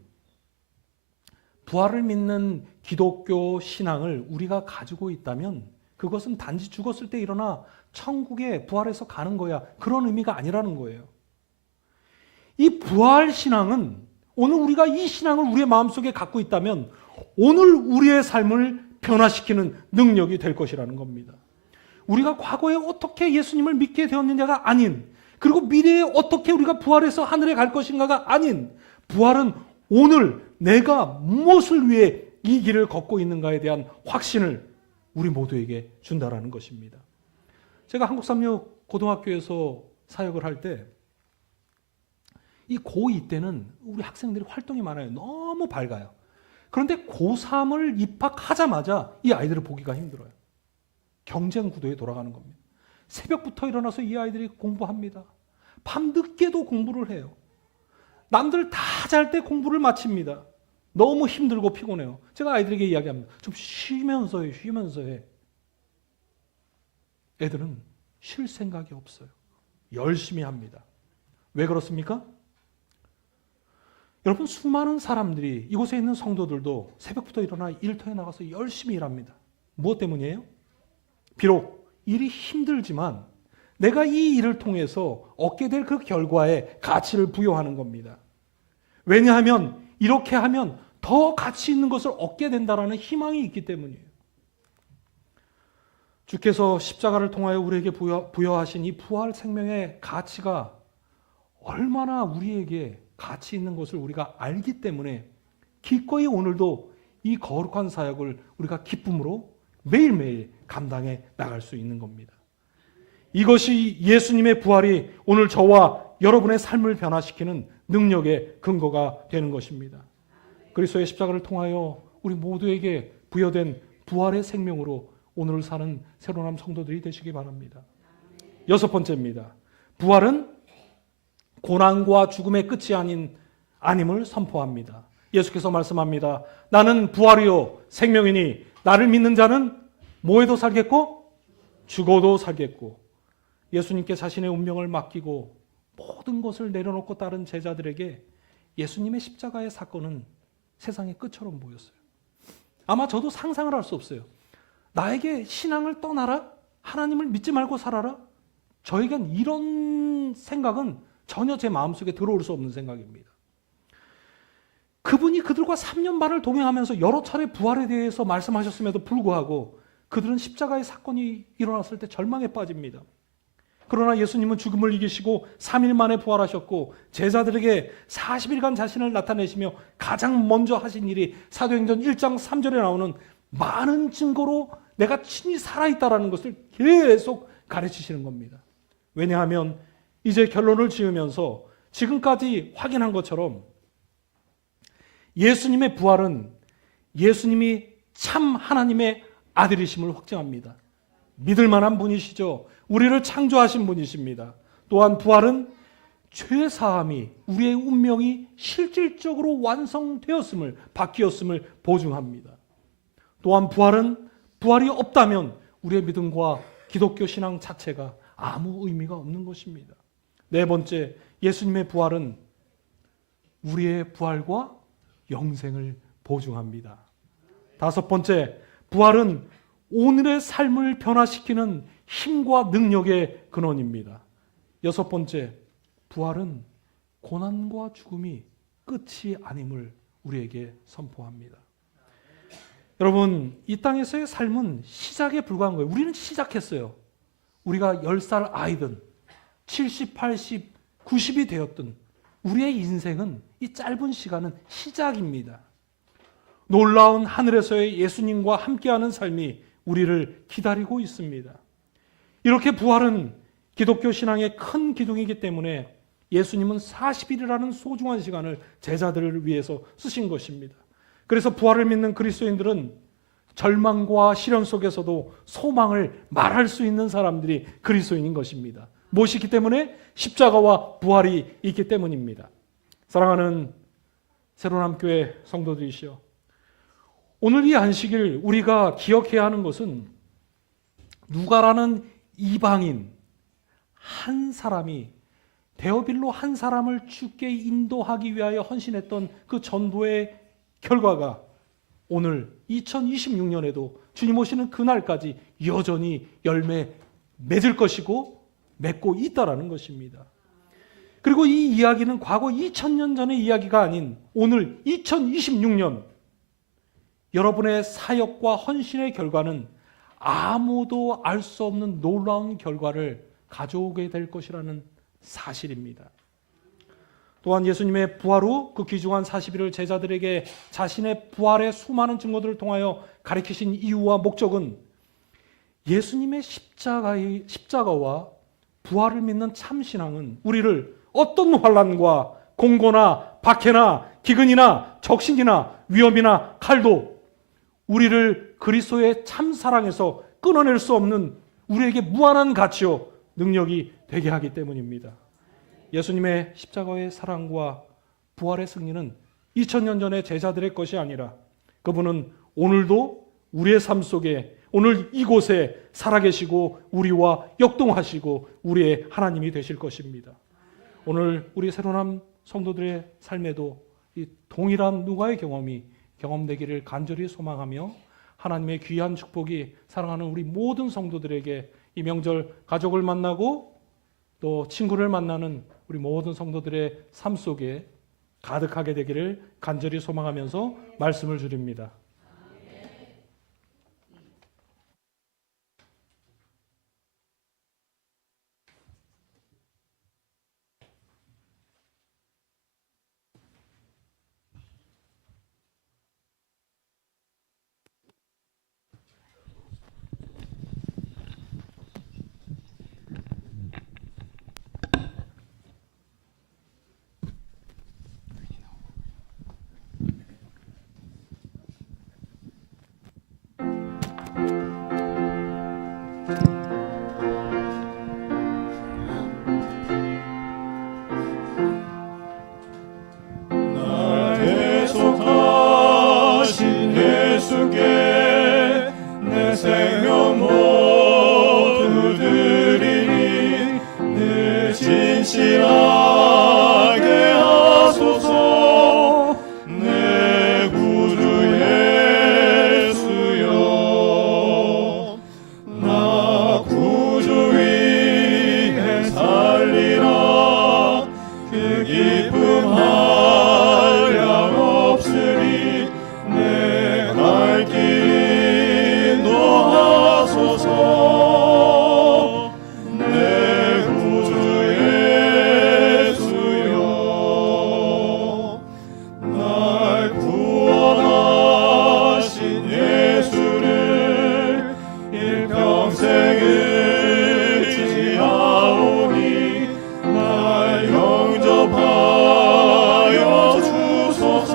부활을 믿는 기독교 신앙을 우리가 가지고 있다면 그것은 단지 죽었을 때 일어나 천국에 부활해서 가는 거야, 그런 의미가 아니라는 거예요. 이 부활 신앙은 오늘 우리가 이 신앙을 우리의 마음속에 갖고 있다면 오늘 우리의 삶을 변화시키는 능력이 될 것이라는 겁니다. 우리가 과거에 어떻게 예수님을 믿게 되었느냐가 아닌, 그리고 미래에 어떻게 우리가 부활해서 하늘에 갈 것인가가 아닌, 부활은 오늘 내가 무엇을 위해 이 길을 걷고 있는가에 대한 확신을 우리 모두에게 준다라는 것입니다. 제가 한국삼육 고등학교에서 사역을 할 때 이 고2 때는 우리 학생들이 활동이 많아요. 너무 밝아요. 그런데 고3을 입학하자마자 이 아이들을 보기가 힘들어요. 경쟁 구도에 돌아가는 겁니다. 새벽부터 일어나서 이 아이들이 공부합니다. 밤늦게도 공부를 해요. 남들 다 잘 때 공부를 마칩니다. 너무 힘들고 피곤해요. 제가 아이들에게 이야기합니다. 좀 쉬면서 해. 애들은 쉴 생각이 없어요. 열심히 합니다. 왜 그렇습니까? 여러분, 수많은 사람들이, 이곳에 있는 성도들도 새벽부터 일어나 일터에 나가서 열심히 일합니다. 무엇 때문이에요? 비록 일이 힘들지만 내가 이 일을 통해서 얻게 될 그 결과에 가치를 부여하는 겁니다. 왜냐하면 이렇게 하면 더 가치 있는 것을 얻게 된다는 희망이 있기 때문이에요. 주께서 십자가를 통하여 우리에게 부여하신 이 부활 생명의 가치가 얼마나 우리에게 가치 있는 것을 우리가 알기 때문에 기꺼이 오늘도 이 거룩한 사역을 우리가 기쁨으로 매일매일 감당해 나갈 수 있는 겁니다. 이것이 예수님의 부활이 오늘 저와 여러분의 삶을 변화시키는 능력의 근거가 되는 것입니다. 그리스도의 십자가를 통하여 우리 모두에게 부여된 부활의 생명으로 오늘을 사는 새로남 성도들이 되시기 바랍니다. 여섯 번째입니다. 부활은 고난과 죽음의 끝이 아님을 선포합니다. 예수께서 말씀합니다. 나는 부활이요 생명이니 나를 믿는 자는 뭐에도 살겠고 죽어도 살겠고. 예수님께 자신의 운명을 맡기고 모든 것을 내려놓고 따른 제자들에게 예수님의 십자가의 사건은 세상의 끝처럼 보였어요. 아마 저도 상상을 할 수 없어요. 나에게 신앙을 떠나라? 하나님을 믿지 말고 살아라? 저에겐 이런 생각은 전혀 제 마음속에 들어올 수 없는 생각입니다. 그분이 그들과 3년 반을 동행하면서 여러 차례 부활에 대해서 말씀하셨음에도 불구하고 그들은 십자가의 사건이 일어났을 때 절망에 빠집니다. 그러나 예수님은 죽음을 이기시고 3일 만에 부활하셨고 제자들에게 40일간 자신을 나타내시며 가장 먼저 하신 일이 사도행전 1장 3절에 나오는 많은 증거로 내가 친히 살아있다라는 것을 계속 가르치시는 겁니다. 왜냐하면 이제 결론을 지으면서 지금까지 확인한 것처럼 예수님의 부활은 예수님이 참 하나님의 아들이심을 확증합니다. 믿을 만한 분이시죠. 우리를 창조하신 분이십니다. 또한 부활은 죄 사함이 우리의 운명이 실질적으로 완성되었음을 바뀌었음을 보증합니다. 또한 부활이 없다면 우리의 믿음과 기독교 신앙 자체가 아무 의미가 없는 것입니다. 네 번째, 예수님의 부활은 우리의 부활과 영생을 보증합니다. 다섯 번째, 부활은 오늘의 삶을 변화시키는 힘과 능력의 근원입니다. 여섯 번째, 부활은 고난과 죽음이 끝이 아님을 우리에게 선포합니다. 여러분, 이 땅에서의 삶은 시작에 불과한 거예요. 우리는 시작했어요. 우리가 10살 아이든 70, 80, 90이 되었든 우리의 인생은 이 짧은 시간은 시작입니다. 놀라운 하늘에서의 예수님과 함께하는 삶이 우리를 기다리고 있습니다. 이렇게 부활은 기독교 신앙의 큰 기둥이기 때문에 예수님은 40일이라는 소중한 시간을 제자들을 위해서 쓰신 것입니다. 그래서 부활을 믿는 그리스도인들은 절망과 시련 속에서도 소망을 말할 수 있는 사람들이 그리스도인인 것입니다. 무엇이기 때문에? 십자가와 부활이 있기 때문입니다. 사랑하는 새로남교회 성도들이시여, 오늘 이 안식일 우리가 기억해야 하는 것은 누가라는 이방인 한 사람이 데오빌로 한 사람을 주께 인도하기 위하여 헌신했던 그 전도의 결과가 오늘 2026년에도 주님 오시는 그날까지 여전히 열매 맺을 것이고 맺고 있다라는 것입니다. 그리고 이 이야기는 과거 2000년 전의 이야기가 아닌 오늘 2026년 여러분의 사역과 헌신의 결과는 아무도 알 수 없는 놀라운 결과를 가져오게 될 것이라는 사실입니다. 또한 예수님의 부활 후 그 귀중한 40일을 제자들에게 자신의 부활의 수많은 증거들을 통하여 가르치신 이유와 목적은 예수님의 십자가와 부활을 믿는 참신앙은 우리를 어떤 환난과 공고나 박해나 기근이나 적신이나 위험이나 칼도 우리를 그리스도의 참사랑에서 끊어낼 수 없는 우리에게 무한한 가치요 능력이 되게 하기 때문입니다. 예수님의 십자가의 사랑과 부활의 승리는 2000년 전의 제자들의 것이 아니라 그분은 오늘도 우리의 삶 속에 오늘 이곳에 살아계시고 우리와 역동하시고 우리의 하나님이 되실 것입니다. 오늘 우리 새로남 성도들의 삶에도 이 동일한 누가의 경험이 경험되기를 간절히 소망하며 하나님의 귀한 축복이 사랑하는 우리 모든 성도들에게 이 명절 가족을 만나고 또 친구를 만나는 우리 모든 성도들의 삶 속에 가득하게 되기를 간절히 소망하면서 말씀을 드립니다. 계속하신 예수께 내 생명 모두 드리니 늘 진실하게 하소서. 내 구주 예수여, 나 구주 위에 살리라. 그 기쁨 한량 없으리. 내 갈 길 인도하소서. 내 구주 예수여, 날 구원하신 예수를 일평생 의지하오니 날 영접하여 주소서.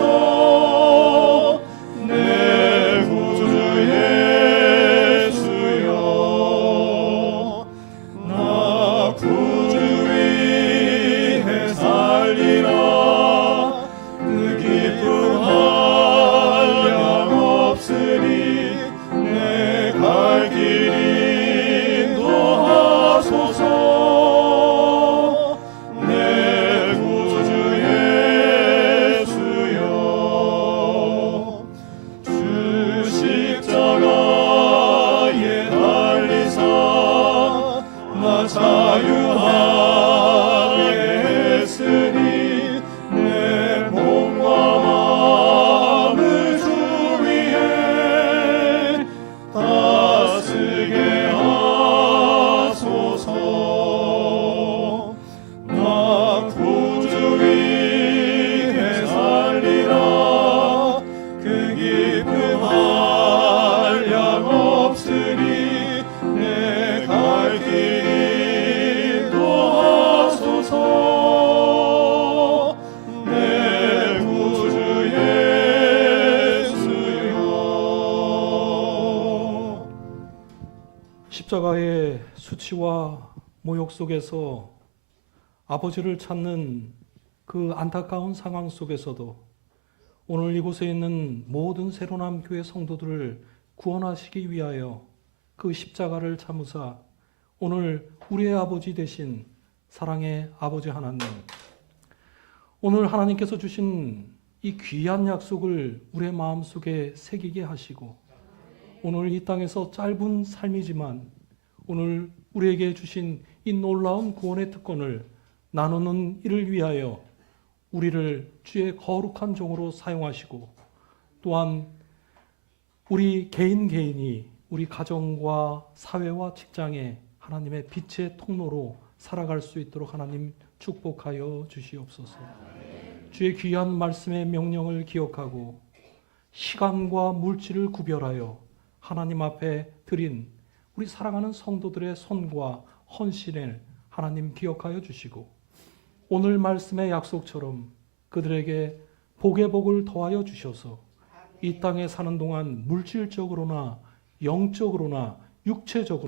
내 구주 예수여, 나 구주 위에 살리라. 그 기쁨 한량 없으리. 내 갈 길 인도하소서. 내 구주 예수여, 주 십자가에 달리사 나 자유하게 했으니 내 몸과 마음을 주 위에 다스게 하소서. 나 구주 위에 살리라. 그 기쁨 한량 없으리. 내 갈 길 인도하소서. 내 구주 예수여. 십자가의 수치와 모욕 속에서 아버지를 찾는 그 안타까운 상황 속에서도 오늘 이곳에 있는 모든 새로남 교회 성도들을 구원하시기 위하여 그 십자가를 참으사 오늘 우리의 아버지 되신 사랑의 아버지 하나님, 오늘 하나님께서 주신 이 귀한 약속을 우리의 마음속에 새기게 하시고 오늘 이 땅에서 짧은 삶이지만 오늘 우리에게 주신 이 놀라운 구원의 특권을 나누는 일을 위하여 우리를 주의 거룩한 종으로 사용하시고 또한 우리 개인이 우리 가정과 사회와 직장에 하나님의 빛의 통로로 살아갈 수 있도록 하나님 축복하여 주시옵소서. 주의 귀한 말씀의 명령을 기억하고 시간과 물질을 구별하여 하나님 앞에 드린 우리 사랑하는 성도들의 손과 헌신을 하나님 기억하여 주시고 오늘 말씀의 약속처럼 그들에게 복의 복을 더하여 주셔서 이 땅에 사는 동안 물질적으로나 영적으로나 육체적으로